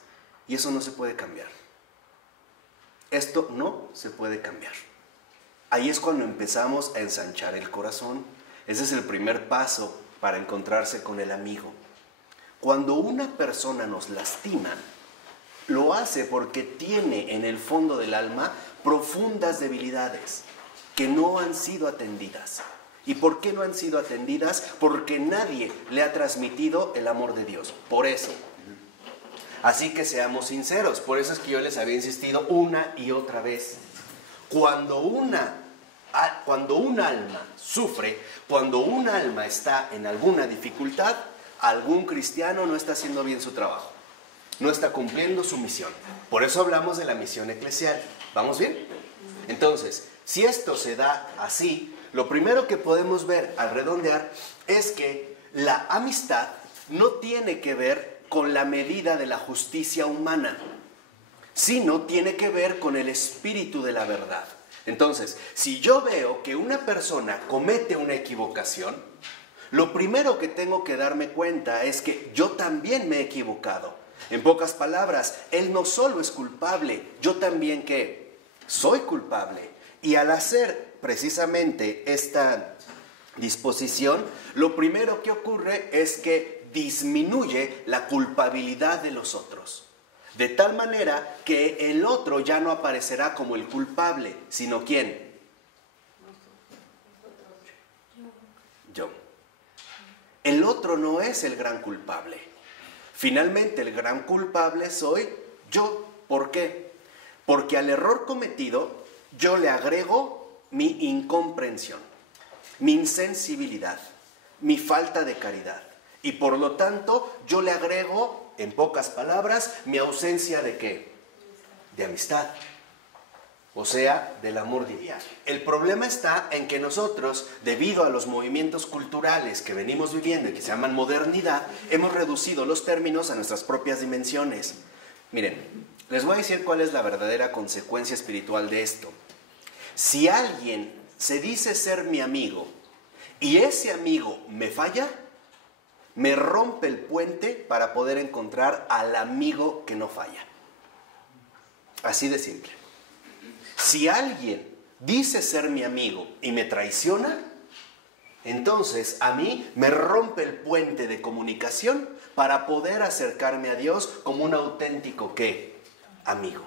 y eso no se puede cambiar. Esto no se puede cambiar. Ahí es cuando empezamos a ensanchar el corazón. Ese es el primer paso para encontrarse con el amigo. Cuando una persona nos lastima, lo hace porque tiene en el fondo del alma profundas debilidades que no han sido atendidas. ¿Y por qué no han sido atendidas? Porque nadie le ha transmitido el amor de Dios. Por eso. Así que seamos sinceros. Por eso es que yo les había insistido una y otra vez. Cuando un alma sufre, cuando un alma está en alguna dificultad, algún cristiano no está haciendo bien su trabajo, no está cumpliendo su misión. Por eso hablamos de la misión eclesial. ¿Vamos bien? Entonces, si esto se da así, lo primero que podemos ver al redondear es que la amistad no tiene que ver con la medida de la justicia humana, sino tiene que ver con el espíritu de la verdad. Entonces, si yo veo que una persona comete una equivocación, lo primero que tengo que darme cuenta es que yo también me he equivocado. En pocas palabras, él no solo es culpable, yo también ¿qué? Soy culpable. Y al hacer precisamente esta disposición, lo primero que ocurre es que disminuye la culpabilidad de los otros. De tal manera que el otro ya no aparecerá como el culpable, sino ¿quién? Yo. El otro no es el gran culpable. Finalmente, el gran culpable soy yo. ¿Por qué? Porque al error cometido yo le agrego mi incomprensión, mi insensibilidad, mi falta de caridad. Y por lo tanto, yo le agrego, en pocas palabras, mi ausencia ¿de qué? De amistad. O sea, del amor divino. El problema está en que nosotros, debido a los movimientos culturales que venimos viviendo y que se llaman modernidad, hemos reducido los términos a nuestras propias dimensiones. Miren, les voy a decir cuál es la verdadera consecuencia espiritual de esto. Si alguien se dice ser mi amigo y ese amigo me falla, me rompe el puente para poder encontrar al amigo que no falla. Así de simple. Si alguien dice ser mi amigo y me traiciona, entonces a mí me rompe el puente de comunicación para poder acercarme a Dios como un auténtico ¿qué? Amigo.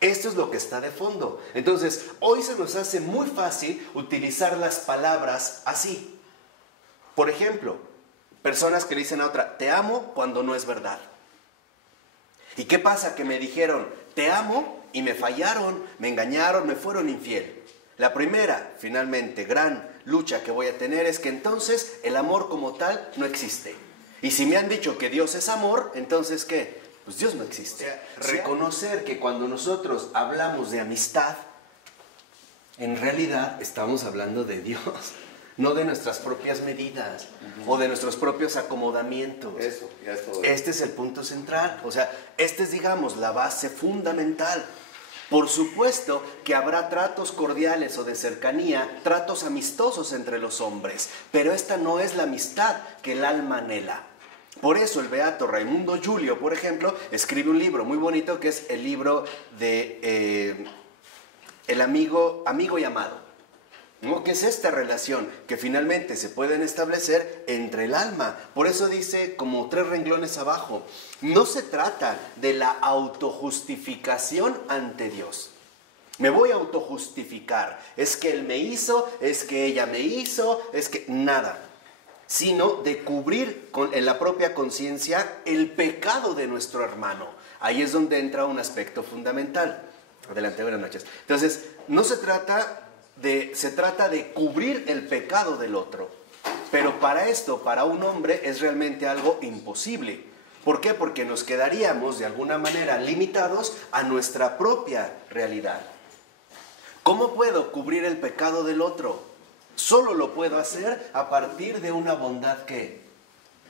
Esto es lo que está de fondo. Entonces, hoy se nos hace muy fácil utilizar las palabras así. Por ejemplo, personas que le dicen a otra, te amo cuando no es verdad. ¿Y qué pasa? Que me dijeron, te amo y me fallaron, me engañaron, me fueron infiel. La primera, finalmente, gran lucha que voy a tener es que entonces el amor como tal no existe. Y si me han dicho que Dios es amor, entonces ¿qué? Pues Dios no existe. O sea, reconocer que cuando nosotros hablamos de amistad, en realidad estamos hablando de Dios, no de nuestras propias medidas o de nuestros propios acomodamientos. Eso, ya es todo. Este es el punto central. O sea, esta es, digamos, la base fundamental. Por supuesto que habrá tratos cordiales o de cercanía, tratos amistosos entre los hombres, pero esta no es la amistad que el alma anhela. Por eso el beato Raimundo Giulio, por ejemplo, escribe un libro muy bonito que es el libro de El amigo y amado, ¿no? Que es esta relación que finalmente se pueden establecer entre el alma. Por eso dice, como 3 renglones abajo, no se trata de la autojustificación ante Dios. Me voy a autojustificar. Es que él me hizo, es que ella me hizo, es que nada. Sino de cubrir en la propia conciencia el pecado de nuestro hermano. Ahí es donde entra un aspecto fundamental. Adelante, buenas noches. Entonces, se trata de cubrir el pecado del otro. Pero para esto, para un hombre, es realmente algo imposible. ¿Por qué? Porque nos quedaríamos de alguna manera limitados a nuestra propia realidad. ¿Cómo puedo cubrir el pecado del otro? Solo lo puedo hacer a partir de una bondad que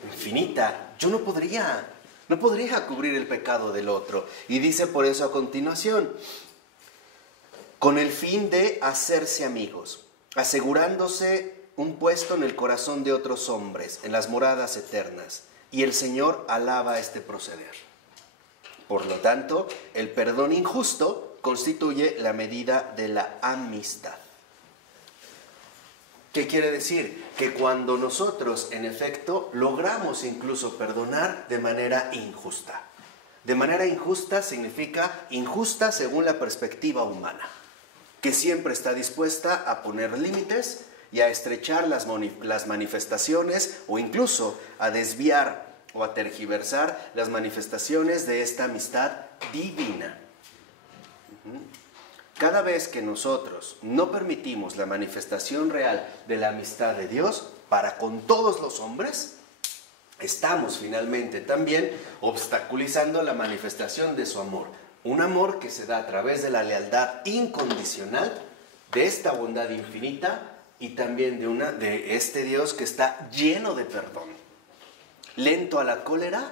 infinita. Yo no podría cubrir el pecado del otro. Y dice por eso a continuación, con el fin de hacerse amigos, asegurándose un puesto en el corazón de otros hombres, en las moradas eternas. Y el Señor alaba este proceder. Por lo tanto, el perdón injusto constituye la medida de la amistad. ¿Qué quiere decir? Que cuando nosotros, en efecto, logramos incluso perdonar de manera injusta. De manera injusta significa injusta según la perspectiva humana, que siempre está dispuesta a poner límites y a estrechar las manifestaciones o incluso a desviar o a tergiversar las manifestaciones de esta amistad divina. Cada vez que nosotros no permitimos la manifestación real de la amistad de Dios para con todos los hombres, estamos finalmente también obstaculizando la manifestación de su amor. Un amor que se da a través de la lealtad incondicional, de esta bondad infinita y también de este Dios que está lleno de perdón. Lento a la cólera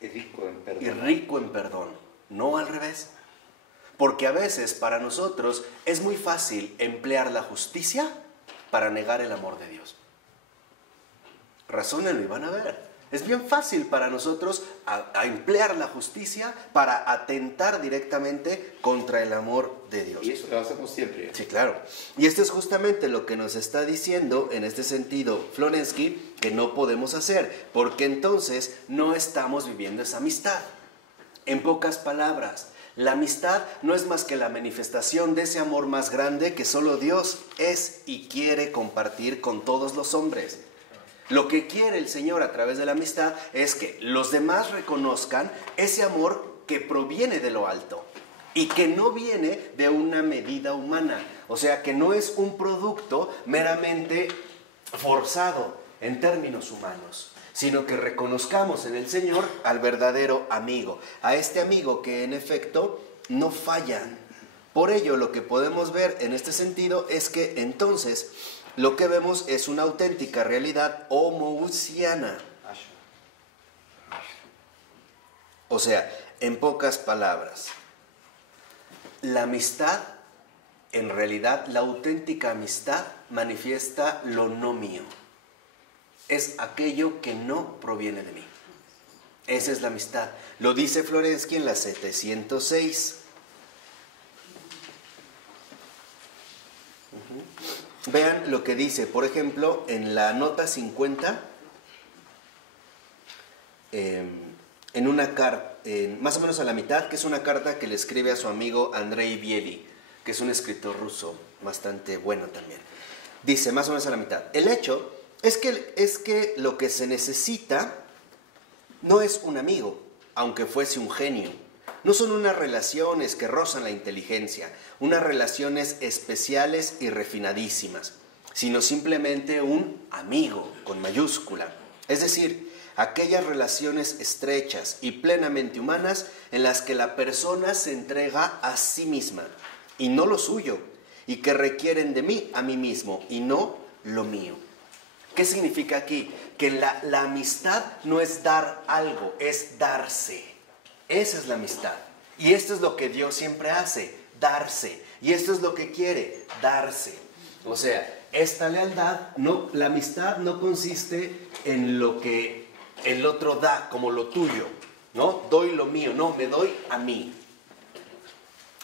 Y rico en perdón. y rico en perdón, no al revés. Porque a veces para nosotros es muy fácil emplear la justicia para negar el amor de Dios. Razónenlo y van a ver. Es bien fácil para nosotros a emplear la justicia para atentar directamente contra el amor de Dios. Y eso lo hacemos siempre. Sí, claro. Y esto es justamente lo que nos está diciendo en este sentido Florensky, que no podemos hacer, porque entonces no estamos viviendo esa amistad. En pocas palabras, la amistad no es más que la manifestación de ese amor más grande que solo Dios es y quiere compartir con todos los hombres. Lo que quiere el Señor a través de la amistad es que los demás reconozcan ese amor que proviene de lo alto y que no viene de una medida humana. O sea, que no es un producto meramente forzado en términos humanos, sino que reconozcamos en el Señor al verdadero amigo, a este amigo que en efecto no falla. Por ello, lo que podemos ver en este sentido es que entonces lo que vemos es una auténtica realidad homoousiana. O sea, en pocas palabras, la amistad, en realidad, la auténtica amistad manifiesta lo no mío. Es aquello que no proviene de mí. Esa es la amistad. Lo dice Florensky en la 706. Vean lo que dice, por ejemplo, en la nota 50, en una carta, más o menos a la mitad, que es una carta que le escribe a su amigo Andrei Bieli, que es un escritor ruso bastante bueno también. Dice, más o menos a la mitad, el hecho es que lo que se necesita no es un amigo, aunque fuese un genio. No son unas relaciones que rozan la inteligencia, unas relaciones especiales y refinadísimas, sino simplemente un amigo con mayúscula. Es decir, aquellas relaciones estrechas y plenamente humanas en las que la persona se entrega a sí misma y no lo suyo, y que requieren de mí a mí mismo y no lo mío. ¿Qué significa aquí? Que la amistad no es dar algo, es darse. Esa es la amistad. Y esto es lo que Dios siempre hace, darse. Y esto es lo que quiere, darse. O sea, esta lealtad, la amistad no consiste en lo que el otro da como lo tuyo, ¿no? Doy lo mío, no, me doy a mí.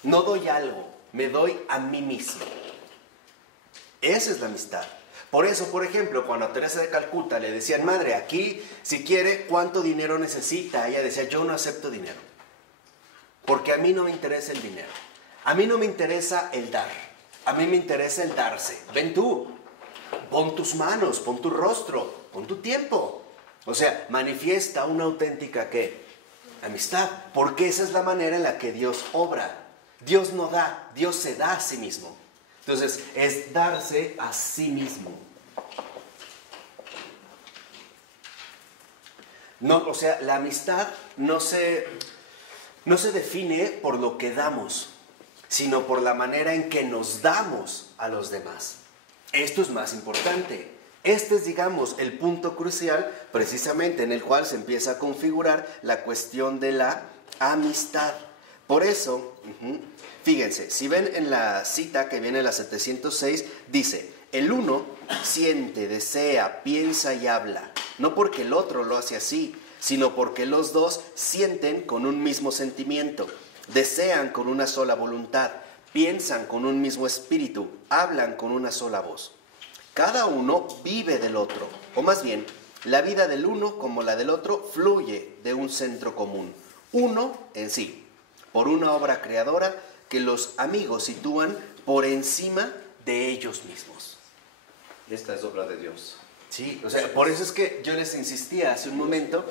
No doy algo, me doy a mí mismo. Esa es la amistad. Por eso, por ejemplo, cuando a Teresa de Calcuta le decían, madre, aquí, si quiere, ¿cuánto dinero necesita? Ella decía, yo no acepto dinero, porque a mí no me interesa el dinero. A mí no me interesa el dar, a mí me interesa el darse. Ven tú, pon tus manos, pon tu rostro, pon tu tiempo. O sea, manifiesta una auténtica, ¿qué? Amistad, porque esa es la manera en la que Dios obra. Dios no da, Dios se da a sí mismo. Entonces, es darse a sí mismo. No, o sea, la amistad no se define por lo que damos, sino por la manera en que nos damos a los demás. Esto es más importante. Este es, digamos, el punto crucial precisamente en el cual se empieza a configurar la cuestión de la amistad. Por eso, fíjense, si ven en la cita que viene en la 706, dice, el uno siente, desea, piensa y habla, no porque el otro lo hace así, sino porque los dos sienten con un mismo sentimiento, desean con una sola voluntad, piensan con un mismo espíritu, hablan con una sola voz. Cada uno vive del otro, o más bien, la vida del uno como la del otro fluye de un centro común, uno en sí, por una obra creadora que los amigos sitúan por encima de ellos mismos. Esta es obra de Dios. Sí, o sea, por eso es que yo les insistía hace un momento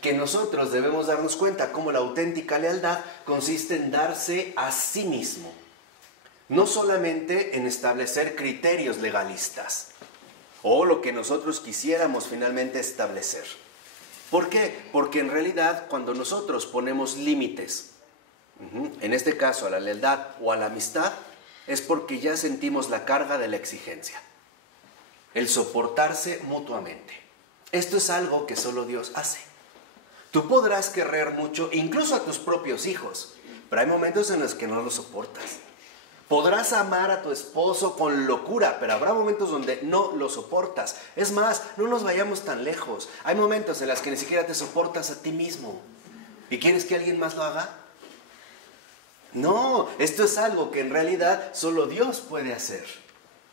que nosotros debemos darnos cuenta cómo la auténtica lealtad consiste en darse a sí mismo. No solamente en establecer criterios legalistas o lo que nosotros quisiéramos finalmente establecer. ¿Por qué? Porque en realidad cuando nosotros ponemos límites, en este caso a la lealtad o a la amistad, es porque ya sentimos la carga de la exigencia, el soportarse mutuamente. Esto es algo que solo Dios hace. Tú podrás querer mucho, incluso a tus propios hijos, pero hay momentos en los que no los soportas. Podrás amar a tu esposo con locura, pero habrá momentos donde no lo soportas. Es más, no nos vayamos tan lejos. Hay momentos en los que ni siquiera te soportas a ti mismo. ¿Y quieres que alguien más lo haga? No, esto es algo que en realidad solo Dios puede hacer.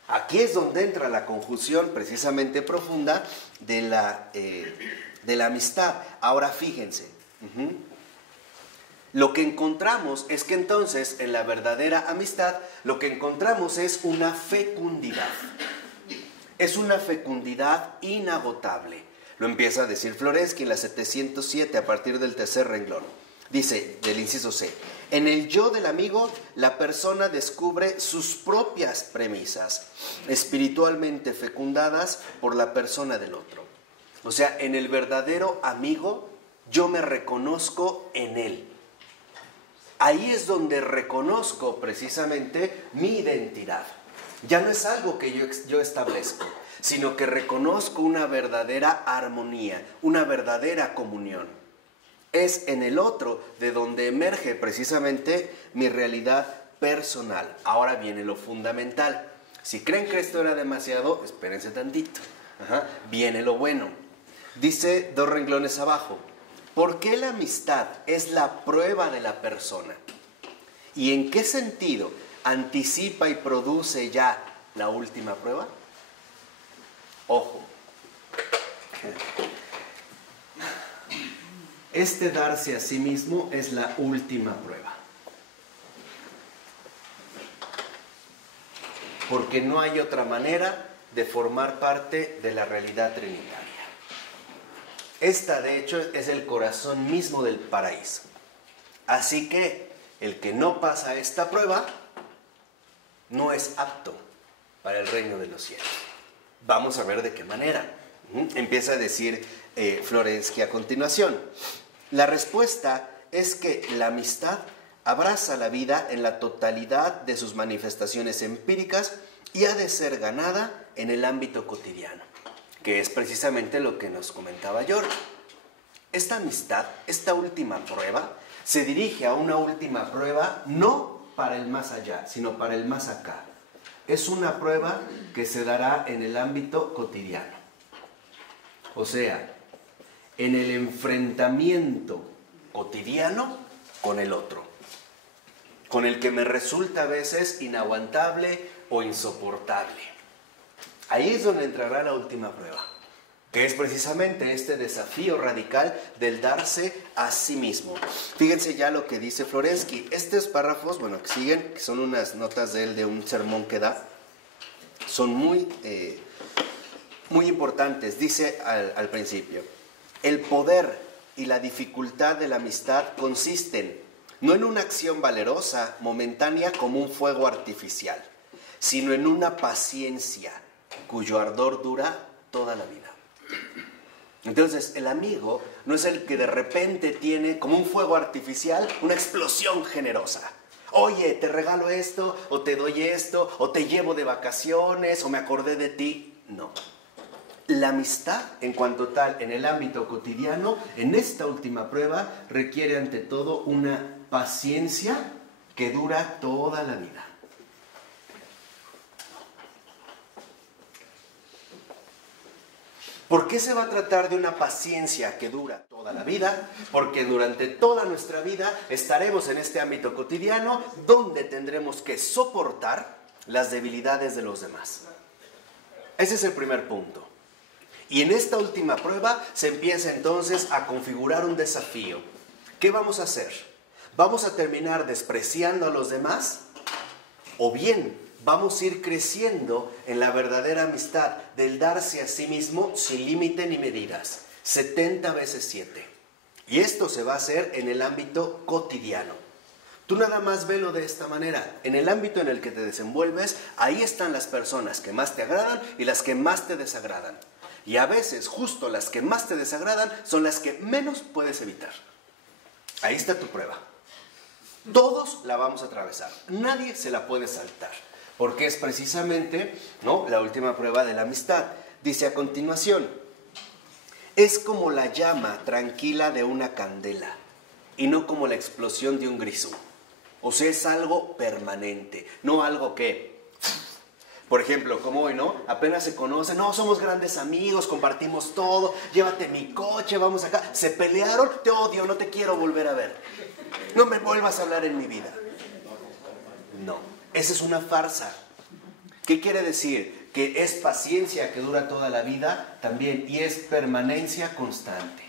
Aquí es donde entra la conjunción precisamente profunda de la amistad. Ahora fíjense. Lo que encontramos es que entonces en la verdadera amistad lo que encontramos es una fecundidad. Es una fecundidad inagotable. Lo empieza a decir Florensky en la 707 a partir del tercer renglón. Dice, del inciso C, en el yo del amigo la persona descubre sus propias premisas, espiritualmente fecundadas por la persona del otro. O sea, en el verdadero amigo yo me reconozco en él. Ahí es donde reconozco precisamente mi identidad. Ya no es algo que yo establezco, sino que reconozco una verdadera armonía, una verdadera comunión. Es en el otro de donde emerge precisamente mi realidad personal. Ahora viene lo fundamental. Si creen que esto era demasiado, espérense tantito. Viene lo bueno. Dice 2 renglones abajo. ¿Por qué la amistad es la prueba de la persona? ¿Y en qué sentido anticipa y produce ya la última prueba? Ojo. Este darse a sí mismo es la última prueba. Porque no hay otra manera de formar parte de la realidad trinitaria. Esta, de hecho, es el corazón mismo del paraíso. Así que el que no pasa esta prueba no es apto para el reino de los cielos. Vamos a ver de qué manera. Empieza a decir Florensky a continuación. La respuesta es que la amistad abraza la vida en la totalidad de sus manifestaciones empíricas y ha de ser ganada en el ámbito cotidiano, que es precisamente lo que nos comentaba George. Esta amistad, esta última prueba, se dirige a una última prueba no para el más allá, sino para el más acá. Es una prueba que se dará en el ámbito cotidiano. O sea, en el enfrentamiento cotidiano con el otro, con el que me resulta a veces inaguantable o insoportable. Ahí es donde entrará la última prueba, que es precisamente este desafío radical del darse a sí mismo. Fíjense ya lo que dice Florensky. Estos párrafos, que siguen, que son unas notas de él de un sermón que da, son muy importantes. Dice al principio, el poder y la dificultad de la amistad consisten no en una acción valerosa, momentánea como un fuego artificial, sino en una paciencia cuyo ardor dura toda la vida. Entonces, el amigo no es el que de repente tiene como un fuego artificial una explosión generosa. Oye, te regalo esto, o te doy esto, o te llevo de vacaciones, o me acordé de ti. No. La amistad, en cuanto tal, en el ámbito cotidiano, en esta última prueba, requiere ante todo una paciencia que dura toda la vida. ¿Por qué se va a tratar de una paciencia que dura toda la vida? Porque durante toda nuestra vida estaremos en este ámbito cotidiano donde tendremos que soportar las debilidades de los demás. Ese es el primer punto. Y en esta última prueba se empieza entonces a configurar un desafío. ¿Qué vamos a hacer? ¿Vamos a terminar despreciando a los demás? ¿O bien vamos a ir creciendo en la verdadera amistad del darse a sí mismo sin límite ni medidas? 70 veces 7. Y esto se va a hacer en el ámbito cotidiano. Tú nada más velo de esta manera. En el ámbito en el que te desenvuelves, ahí están las personas que más te agradan y las que más te desagradan. Y a veces justo las que más te desagradan son las que menos puedes evitar. Ahí está tu prueba. Todos la vamos a atravesar. Nadie se la puede saltar. Porque es precisamente, la última prueba de la amistad. Dice a continuación, es como la llama tranquila de una candela y no como la explosión de un grisú. O sea, es algo permanente, no algo que, por ejemplo, como hoy, ¿no? Apenas se conocen, no, somos grandes amigos, compartimos todo, llévate mi coche, vamos acá. Se pelearon, te odio, no te quiero volver a ver. No me vuelvas a hablar en mi vida. No, esa es una farsa. ¿Qué quiere decir? Que es paciencia que dura toda la vida también y es permanencia constante.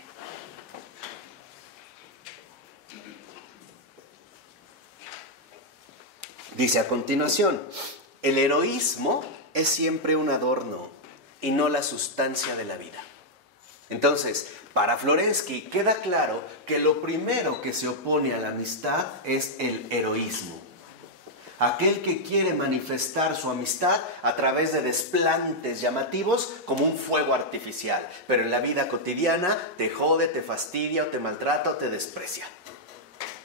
Dice a continuación, el heroísmo es siempre un adorno y no la sustancia de la vida. Entonces, para Florensky queda claro que lo primero que se opone a la amistad es el heroísmo. Aquel que quiere manifestar su amistad a través de desplantes llamativos como un fuego artificial, pero en la vida cotidiana te jode, te fastidia o te maltrata o te desprecia.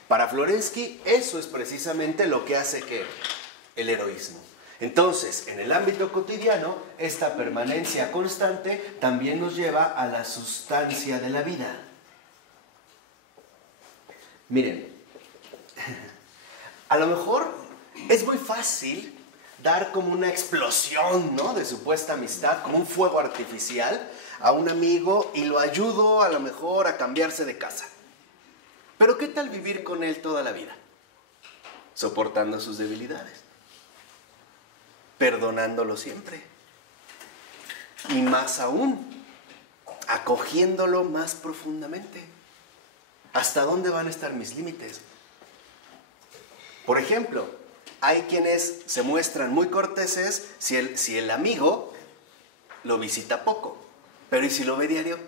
Para Florensky eso es precisamente lo que hace que el heroísmo. Entonces, en el ámbito cotidiano, esta permanencia constante también nos lleva a la sustancia de la vida. Miren, a lo mejor es muy fácil dar como una explosión, ¿no?, de supuesta amistad, como un fuego artificial a un amigo y lo ayudo a lo mejor a cambiarse de casa. Pero ¿qué tal vivir con él toda la vida? Soportando sus debilidades, perdonándolo siempre y más aún, acogiéndolo más profundamente. ¿Hasta dónde van a estar mis límites? Por ejemplo, hay quienes se muestran muy corteses si el amigo lo visita poco, pero ¿y si lo ve diario?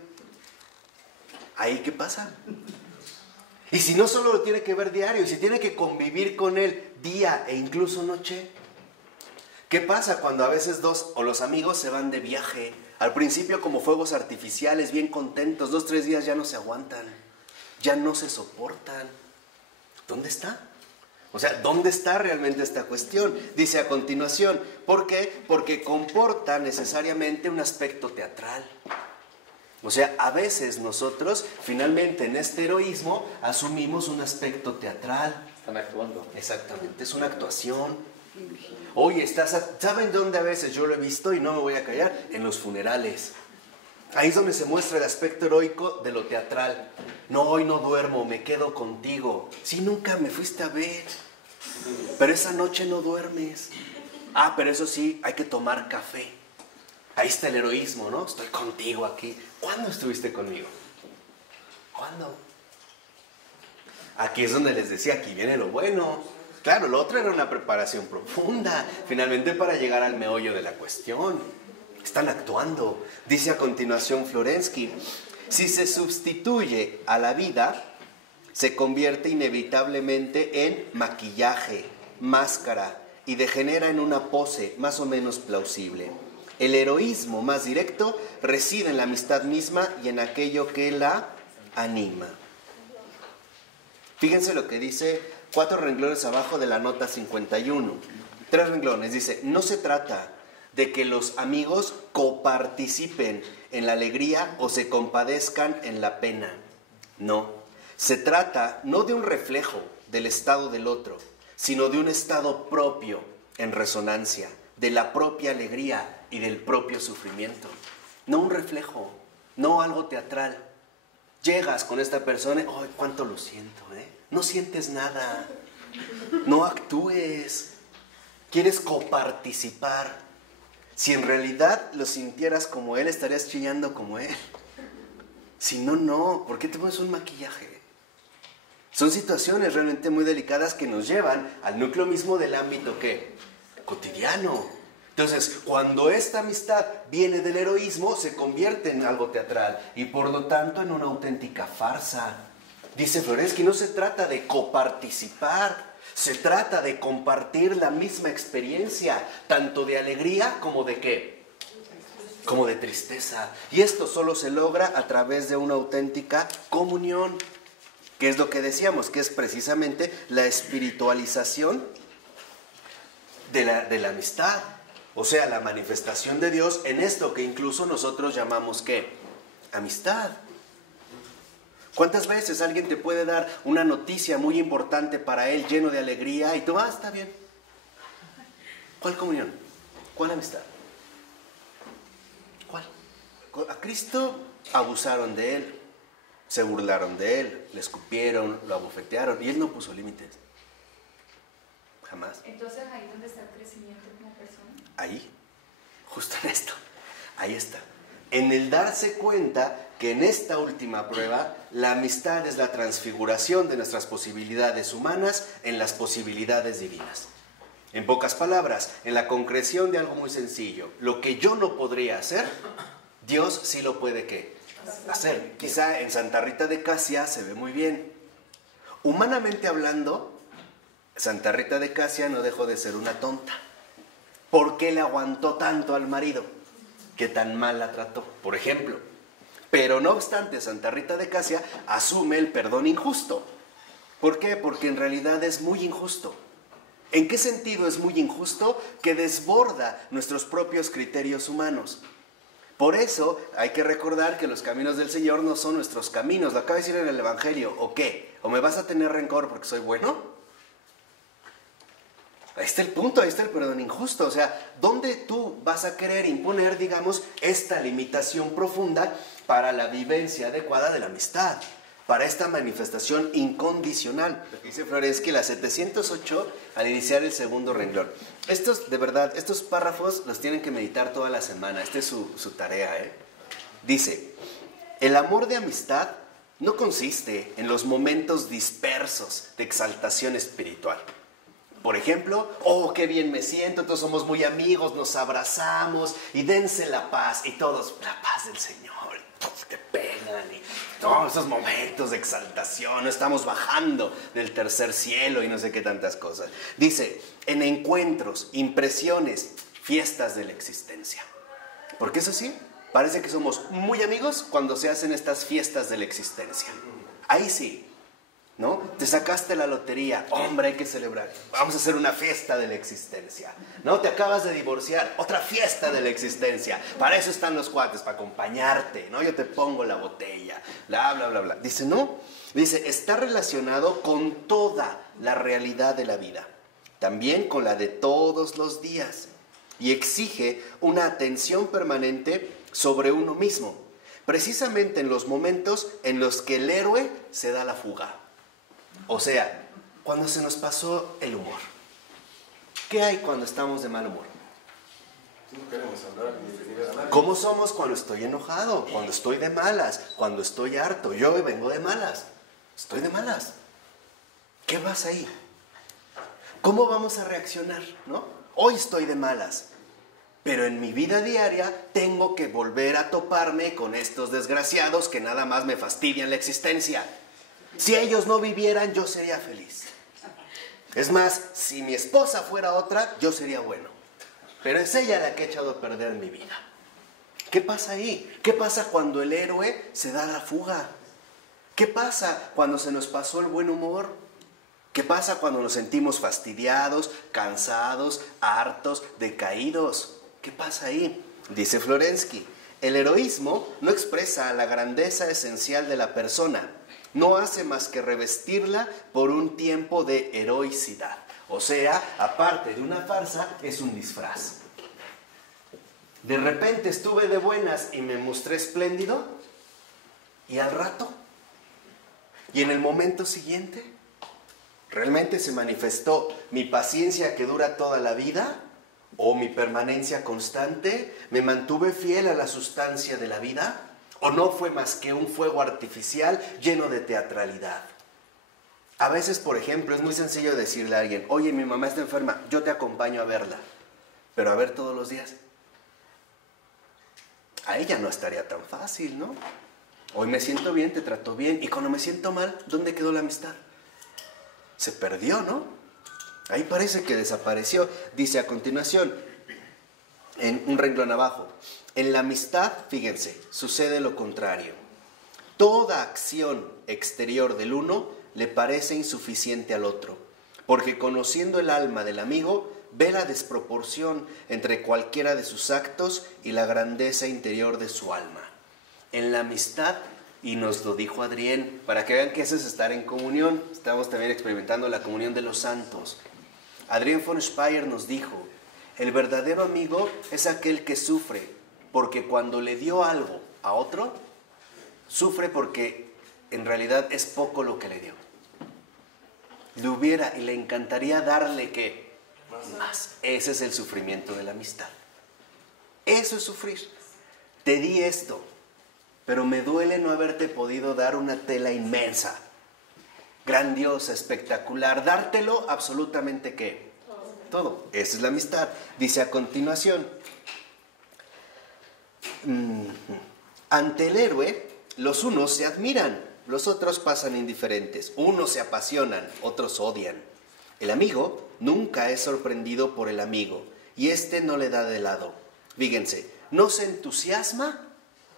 ¿Ahí qué pasa? Y si no solo lo tiene que ver diario, si tiene que convivir con él día e incluso noche, ¿qué pasa cuando a veces dos o los amigos se van de viaje? Al principio como fuegos artificiales, bien contentos, 2, 3 días ya no se aguantan, ya no se soportan. ¿Dónde está? O sea, ¿dónde está realmente esta cuestión? Dice a continuación, ¿por qué? Porque comporta necesariamente un aspecto teatral. O sea, a veces nosotros, finalmente en este heroísmo, asumimos un aspecto teatral. Están actuando. Exactamente, es una actuación. Oye, ¿saben dónde a veces yo lo he visto y no me voy a callar? En los funerales. Ahí es donde se muestra el aspecto heroico de lo teatral. No, hoy no duermo, me quedo contigo. Sí, nunca me fuiste a ver. Pero esa noche no duermes. Ah, pero eso sí, hay que tomar café. Ahí está el heroísmo, ¿no? Estoy contigo aquí. ¿Cuándo estuviste conmigo? ¿Cuándo? Aquí es donde les decía, aquí viene lo bueno. Claro, lo otro era una preparación profunda, finalmente para llegar al meollo de la cuestión. Están actuando. Dice a continuación Florensky, si se sustituye a la vida, se convierte inevitablemente en maquillaje, máscara, y degenera en una pose más o menos plausible. El heroísmo más directo reside en la amistad misma y en aquello que la anima. Fíjense lo que dice 4 renglones abajo de la nota 51. 3 renglones, dice, no se trata de que los amigos coparticipen en la alegría o se compadezcan en la pena. No, se trata no de un reflejo del estado del otro, sino de un estado propio en resonancia, de la propia alegría y del propio sufrimiento. No un reflejo, no algo teatral. Llegas con esta persona, ¡ay, cuánto lo siento! No sientes nada, no actúes, quieres coparticipar. Si en realidad lo sintieras como él, estarías chillando como él. Si no, no, ¿por qué te pones un maquillaje? Son situaciones realmente muy delicadas que nos llevan al núcleo mismo del ámbito, ¿qué? Cotidiano. Entonces, cuando esta amistad viene del heroísmo, se convierte en algo teatral y por lo tanto en una auténtica farsa. Dice Florensky, no se trata de coparticipar, se trata de compartir la misma experiencia, tanto de alegría como de ¿qué? Como de tristeza. Y esto solo se logra a través de una auténtica comunión, que es lo que decíamos, que es precisamente la espiritualización de la amistad. O sea, la manifestación de Dios en esto que incluso nosotros llamamos ¿qué? Amistad. ¿Cuántas veces alguien te puede dar una noticia muy importante para él, lleno de alegría, y tú, está bien? ¿Cuál comunión? ¿Cuál amistad? ¿Cuál? A Cristo abusaron de él, se burlaron de él, le escupieron, lo abofetearon, y él no puso límites. Jamás. Entonces, ¿ahí donde está el crecimiento como persona? Ahí, justo en esto, ahí está. En el darse cuenta que en esta última prueba, la amistad es la transfiguración de nuestras posibilidades humanas en las posibilidades divinas. En pocas palabras, en la concreción de algo muy sencillo, lo que yo no podría hacer, Dios sí lo puede ¿qué? Hacer. Quizá en Santa Rita de Casia se ve muy bien. Humanamente hablando, Santa Rita de Casia no dejó de ser una tonta. ¿Por qué le aguantó tanto al marido? Que tan mal la trató, por ejemplo. Pero no obstante, Santa Rita de Casia asume el perdón injusto. ¿Por qué? Porque en realidad es muy injusto. ¿En qué sentido es muy injusto? Que desborda nuestros propios criterios humanos. Por eso hay que recordar que los caminos del Señor no son nuestros caminos. Lo acaba de decir en el Evangelio. ¿O qué? ¿O me vas a tener rencor porque soy bueno? Ahí está el punto, ahí está el perdón injusto. O sea, ¿dónde tú vas a querer imponer, digamos, esta limitación profunda para la vivencia adecuada de la amistad? Para esta manifestación incondicional. Lo que dice Florensky, la 708, al iniciar el segundo renglón. Estos, de verdad, estos párrafos los tienen que meditar toda la semana. Esta es su tarea, ¿eh? Dice, el amor de amistad no consiste en los momentos dispersos de exaltación espiritual. Por ejemplo, qué bien me siento, todos somos muy amigos, nos abrazamos y dense la paz. Y todos, la paz del Señor, todos te pegan y todos esos momentos de exaltación, estamos bajando del tercer cielo y no sé qué tantas cosas. Dice, en encuentros, impresiones, fiestas de la existencia. ¿Por qué es así? Parece que somos muy amigos cuando se hacen estas fiestas de la existencia. Ahí sí. ¿No? Te sacaste la lotería, hombre, hay que celebrar. Vamos a hacer una fiesta de la existencia. ¿No? Te acabas de divorciar, otra fiesta de la existencia. Para eso están los cuates, para acompañarte, ¿no? Yo te pongo la botella, bla, bla, bla, bla. Dice, no. Dice, está relacionado con toda la realidad de la vida, también con la de todos los días, y exige una atención permanente sobre uno mismo, precisamente en los momentos en los que el héroe se da la fuga. O sea, cuando se nos pasó el humor. ¿Qué hay cuando estamos de mal humor? No queremos hablar ni defender a nadie. ¿Cómo somos cuando estoy enojado? Cuando estoy de malas, cuando estoy harto. Yo vengo de malas. Estoy de malas. ¿Qué pasa ahí? ¿Cómo vamos a reaccionar? ¿No? Hoy estoy de malas. Pero en mi vida diaria tengo que volver a toparme con estos desgraciados que nada más me fastidian la existencia. Si ellos no vivieran, yo sería feliz. Es más, si mi esposa fuera otra, yo sería bueno. Pero es ella la que ha echado a perder mi vida. ¿Qué pasa ahí? ¿Qué pasa cuando el héroe se da la fuga? ¿Qué pasa cuando se nos pasó el buen humor? ¿Qué pasa cuando nos sentimos fastidiados, cansados, hartos, decaídos? ¿Qué pasa ahí? Dice Florensky, el heroísmo no expresa la grandeza esencial de la persona, no hace más que revestirla por un tiempo de heroicidad. O sea, aparte de una farsa, es un disfraz. De repente estuve de buenas y me mostré espléndido, y al rato, y en el momento siguiente, ¿realmente se manifestó mi paciencia que dura toda la vida? ¿O mi permanencia constante? ¿Me mantuve fiel a la sustancia de la vida? ¿O no fue más que un fuego artificial lleno de teatralidad? A veces, por ejemplo, es muy sencillo decirle a alguien, oye, mi mamá está enferma, yo te acompaño a verla. Pero a ver todos los días. A ella no estaría tan fácil, ¿no? Hoy me siento bien, te trato bien. Y cuando me siento mal, ¿dónde quedó la amistad? Se perdió, ¿no? Ahí parece que desapareció. Dice a continuación, en un renglón abajo, en la amistad, fíjense, sucede lo contrario. Toda acción exterior del uno le parece insuficiente al otro, porque conociendo el alma del amigo, ve la desproporción entre cualquiera de sus actos y la grandeza interior de su alma. En la amistad, Y nos lo dijo Adrián, para que vean que eso es estar en comunión. Estamos también experimentando la comunión de los santos. Adrián von Speyer nos dijo, el verdadero amigo es aquel que sufre, porque cuando le dio algo a otro, sufre porque en realidad es poco lo que le dio. Le hubiera y le encantaría darle ¿qué? Más. Ese es el sufrimiento de la amistad. Eso es sufrir. Te di esto, pero me duele no haberte podido dar una tela inmensa, grandiosa, espectacular. Dártelo absolutamente ¿qué? Todo. Esa es la amistad. Dice a continuación, ante el héroe, los unos se admiran, los otros pasan indiferentes. Unos se apasionan, otros odian. El amigo nunca es sorprendido por el amigo, y éste no le da de lado. Fíjense, no se entusiasma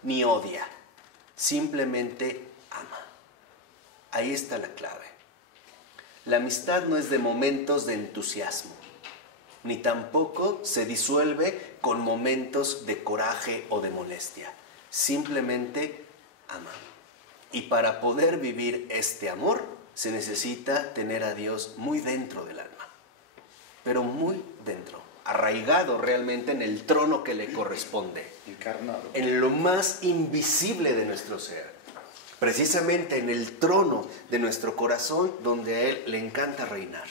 ni odia, simplemente ama. Ahí está la clave. La amistad no es de momentos de entusiasmo, ni tampoco se disuelve con momentos de coraje o de molestia. Simplemente ama. Y para poder vivir este amor, se necesita tener a Dios muy dentro del alma, pero muy dentro, arraigado realmente en el trono que le corresponde, encarnado, en lo más invisible de nuestro ser, precisamente en el trono de nuestro corazón, donde a Él le encanta reinar,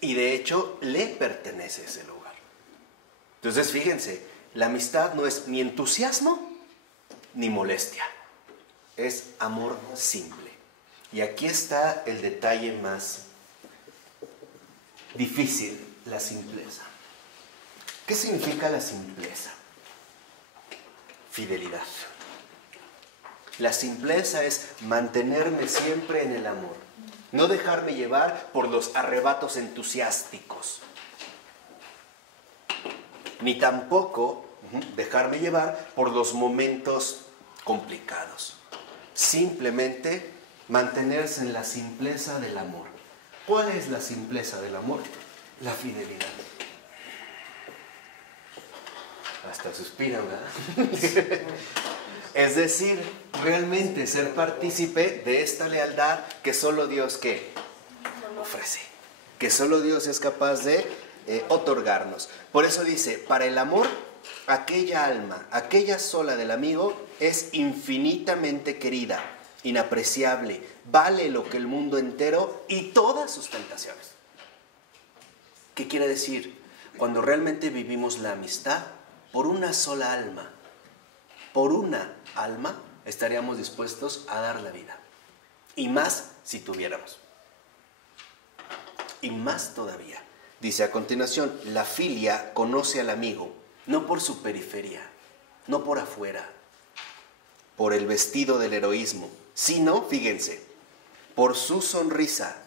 y de hecho le pertenece ese lugar. Entonces fíjense, la amistad no es ni entusiasmo ni molestia, es amor simple. Y aquí está el detalle más difícil, la simpleza. ¿Qué significa la simpleza? Fidelidad. La simpleza es mantenerme siempre en el amor, no dejarme llevar por los arrebatos entusiásticos, ni tampoco dejarme llevar por los momentos complicados. Simplemente mantenerse en la simpleza del amor. ¿Cuál es la simpleza del amor? La fidelidad. Hasta suspiran, ¿verdad? Es decir, realmente ser partícipe de esta lealtad que solo Dios ¿qué? Ofrece. Que solo Dios es capaz de otorgarnos. Por eso dice, para el amor, aquella alma, aquella sola del amigo, es infinitamente querida, inapreciable, vale lo que el mundo entero y todas sus tentaciones. ¿Qué quiere decir? Cuando realmente vivimos la amistad, por una sola alma, estaríamos dispuestos a dar la vida. Y más si tuviéramos. Y más todavía. Dice a continuación, la filia conoce al amigo, no por su periferia, no por afuera, por el vestido del heroísmo, sino, fíjense, por su sonrisa,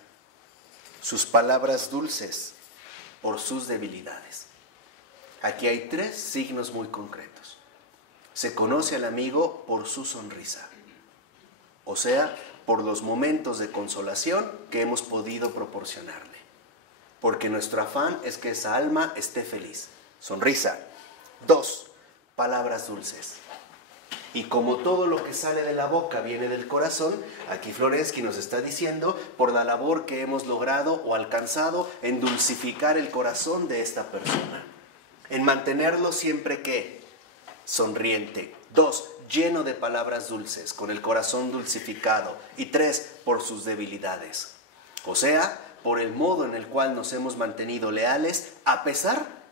sus palabras dulces, por sus debilidades. Aquí hay 3 signos muy concretos. Se conoce al amigo por su sonrisa, o sea, por los momentos de consolación que hemos podido proporcionarle. Porque nuestro afán es que esa alma esté feliz. Sonrisa. 2, palabras dulces. Y como todo lo que sale de la boca viene del corazón, aquí Florensky nos está diciendo por la labor que hemos logrado o alcanzado en dulcificar el corazón de esta persona. En mantenerlo siempre ¿qué? Sonriente. 2, lleno de palabras dulces, con el corazón dulcificado. Y 3, por sus debilidades. O sea, por el modo en el cual nos hemos mantenido leales a pesar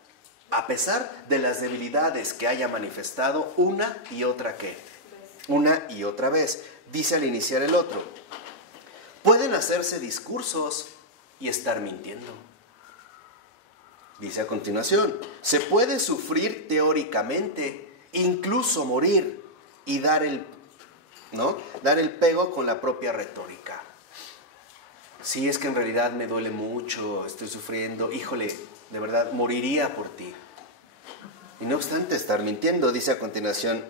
de las debilidades que haya manifestado una y otra ¿qué? Una y otra vez. Dice al iniciar el otro, pueden hacerse discursos y estar mintiendo. Dice a continuación, se puede sufrir teóricamente, incluso morir y dar el pego con la propia retórica. Sí, es que en realidad me duele mucho, estoy sufriendo, híjole, de verdad, moriría por ti. Y no obstante estar mintiendo, dice a continuación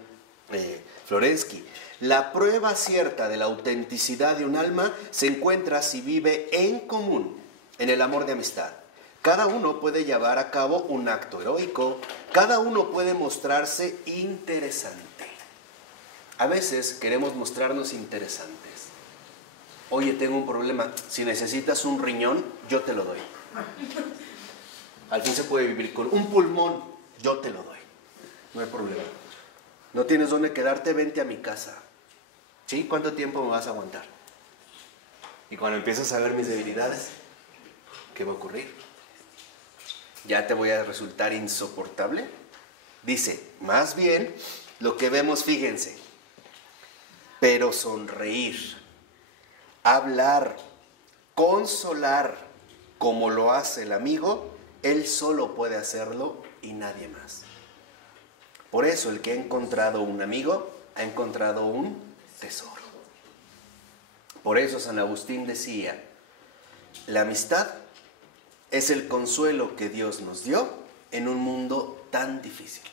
Florensky, la prueba cierta de la autenticidad de un alma se encuentra si vive en común, en el amor de amistad. Cada uno puede llevar a cabo un acto heroico, cada uno puede mostrarse interesante. A veces queremos mostrarnos interesantes. Oye, tengo un problema. Si necesitas un riñón, yo te lo doy. Al fin se puede vivir con un pulmón, yo te lo doy. No hay problema. No tienes dónde quedarte, vente a mi casa. ¿Sí? ¿Cuánto tiempo me vas a aguantar? Y cuando empiezas a ver mis debilidades, ¿qué va a ocurrir? ¿Ya te voy a resultar insoportable? Dice, más bien, lo que vemos, fíjense, pero sonreír, hablar, consolar, como lo hace el amigo, él solo puede hacerlo y nadie más. Por eso el que ha encontrado un amigo, ha encontrado un tesoro. Por eso San Agustín decía, la amistad es el consuelo que Dios nos dio en un mundo tan difícil.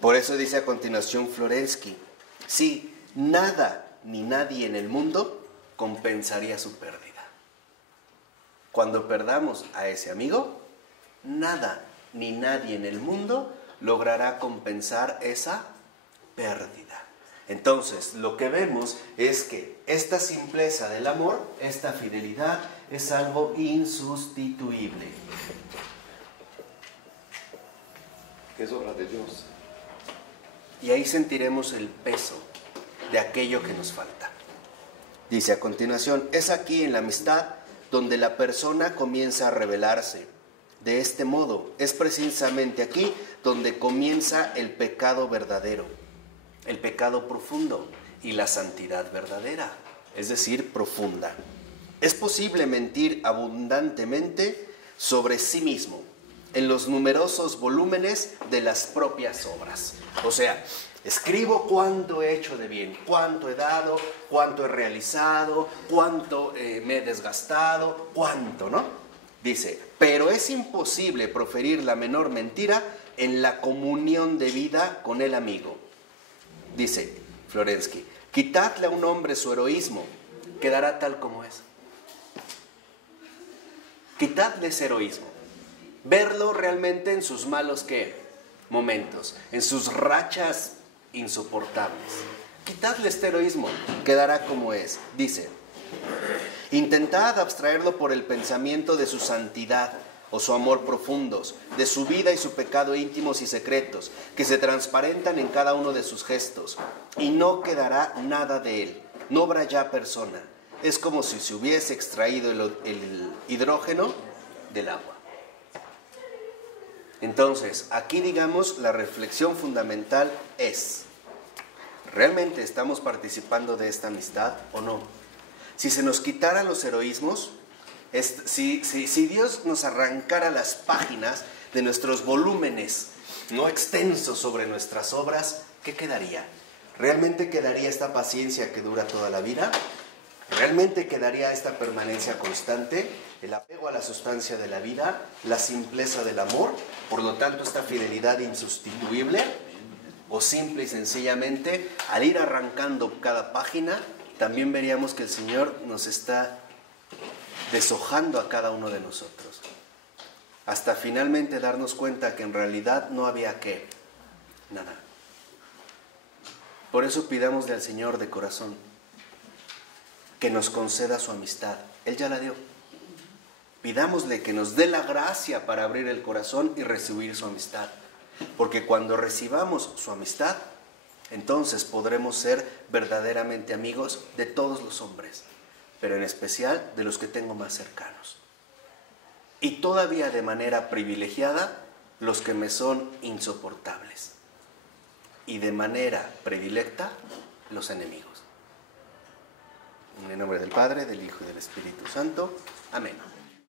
Por eso dice a continuación Florensky, sí, nada ni nadie en el mundo compensaría su pérdida. Cuando perdamos a ese amigo, nada ni nadie en el mundo logrará compensar esa pérdida. Entonces, lo que vemos es que esta simpleza del amor, esta fidelidad, es algo insustituible. Es obra de Dios. Y ahí sentiremos el peso de aquello que nos falta. Dice a continuación, es aquí en la amistad donde la persona comienza a revelarse. De este modo, es precisamente aquí donde comienza el pecado verdadero, el pecado profundo y la santidad verdadera, es decir, profunda. Es posible mentir abundantemente sobre sí mismo en los numerosos volúmenes de las propias obras. O sea, escribo cuánto he hecho de bien, cuánto he dado, cuánto he realizado, cuánto me he desgastado, cuánto, ¿no? Dice, pero es imposible proferir la menor mentira en la comunión de vida con el amigo. Dice Florensky, quitadle a un hombre su heroísmo, quedará tal como es. Quitadle ese heroísmo. Verlo realmente en sus malos ¿qué? Momentos, en sus rachas insoportables. Quitadle este heroísmo, quedará como es. Dice, intentad abstraerlo por el pensamiento de su santidad o su amor profundos, de su vida y su pecado íntimos y secretos, que se transparentan en cada uno de sus gestos, y no quedará nada de él, no habrá ya persona. Es como si se hubiese extraído el hidrógeno del agua. Entonces, aquí digamos, la reflexión fundamental es, ¿realmente estamos participando de esta amistad o no? Si se nos quitara los heroísmos, si Dios nos arrancara las páginas de nuestros volúmenes no extensos sobre nuestras obras, ¿qué quedaría? ¿Realmente quedaría esta paciencia que dura toda la vida? ¿Realmente quedaría esta permanencia constante? El apego a la sustancia de la vida, la simpleza del amor, por lo tanto esta fidelidad insustituible, o simple y sencillamente al ir arrancando cada página, también veríamos que el Señor nos está deshojando a cada uno de nosotros, hasta finalmente darnos cuenta que en realidad no había ¿qué? Nada. Por eso pidámosle al Señor de corazón que nos conceda su amistad. Él ya la dio. Pidámosle que nos dé la gracia para abrir el corazón y recibir su amistad, porque cuando recibamos su amistad, entonces podremos ser verdaderamente amigos de todos los hombres, pero en especial de los que tengo más cercanos. Y todavía de manera privilegiada, los que me son insoportables. Y de manera predilecta, los enemigos. En el nombre del Padre, del Hijo y del Espíritu Santo. Amén.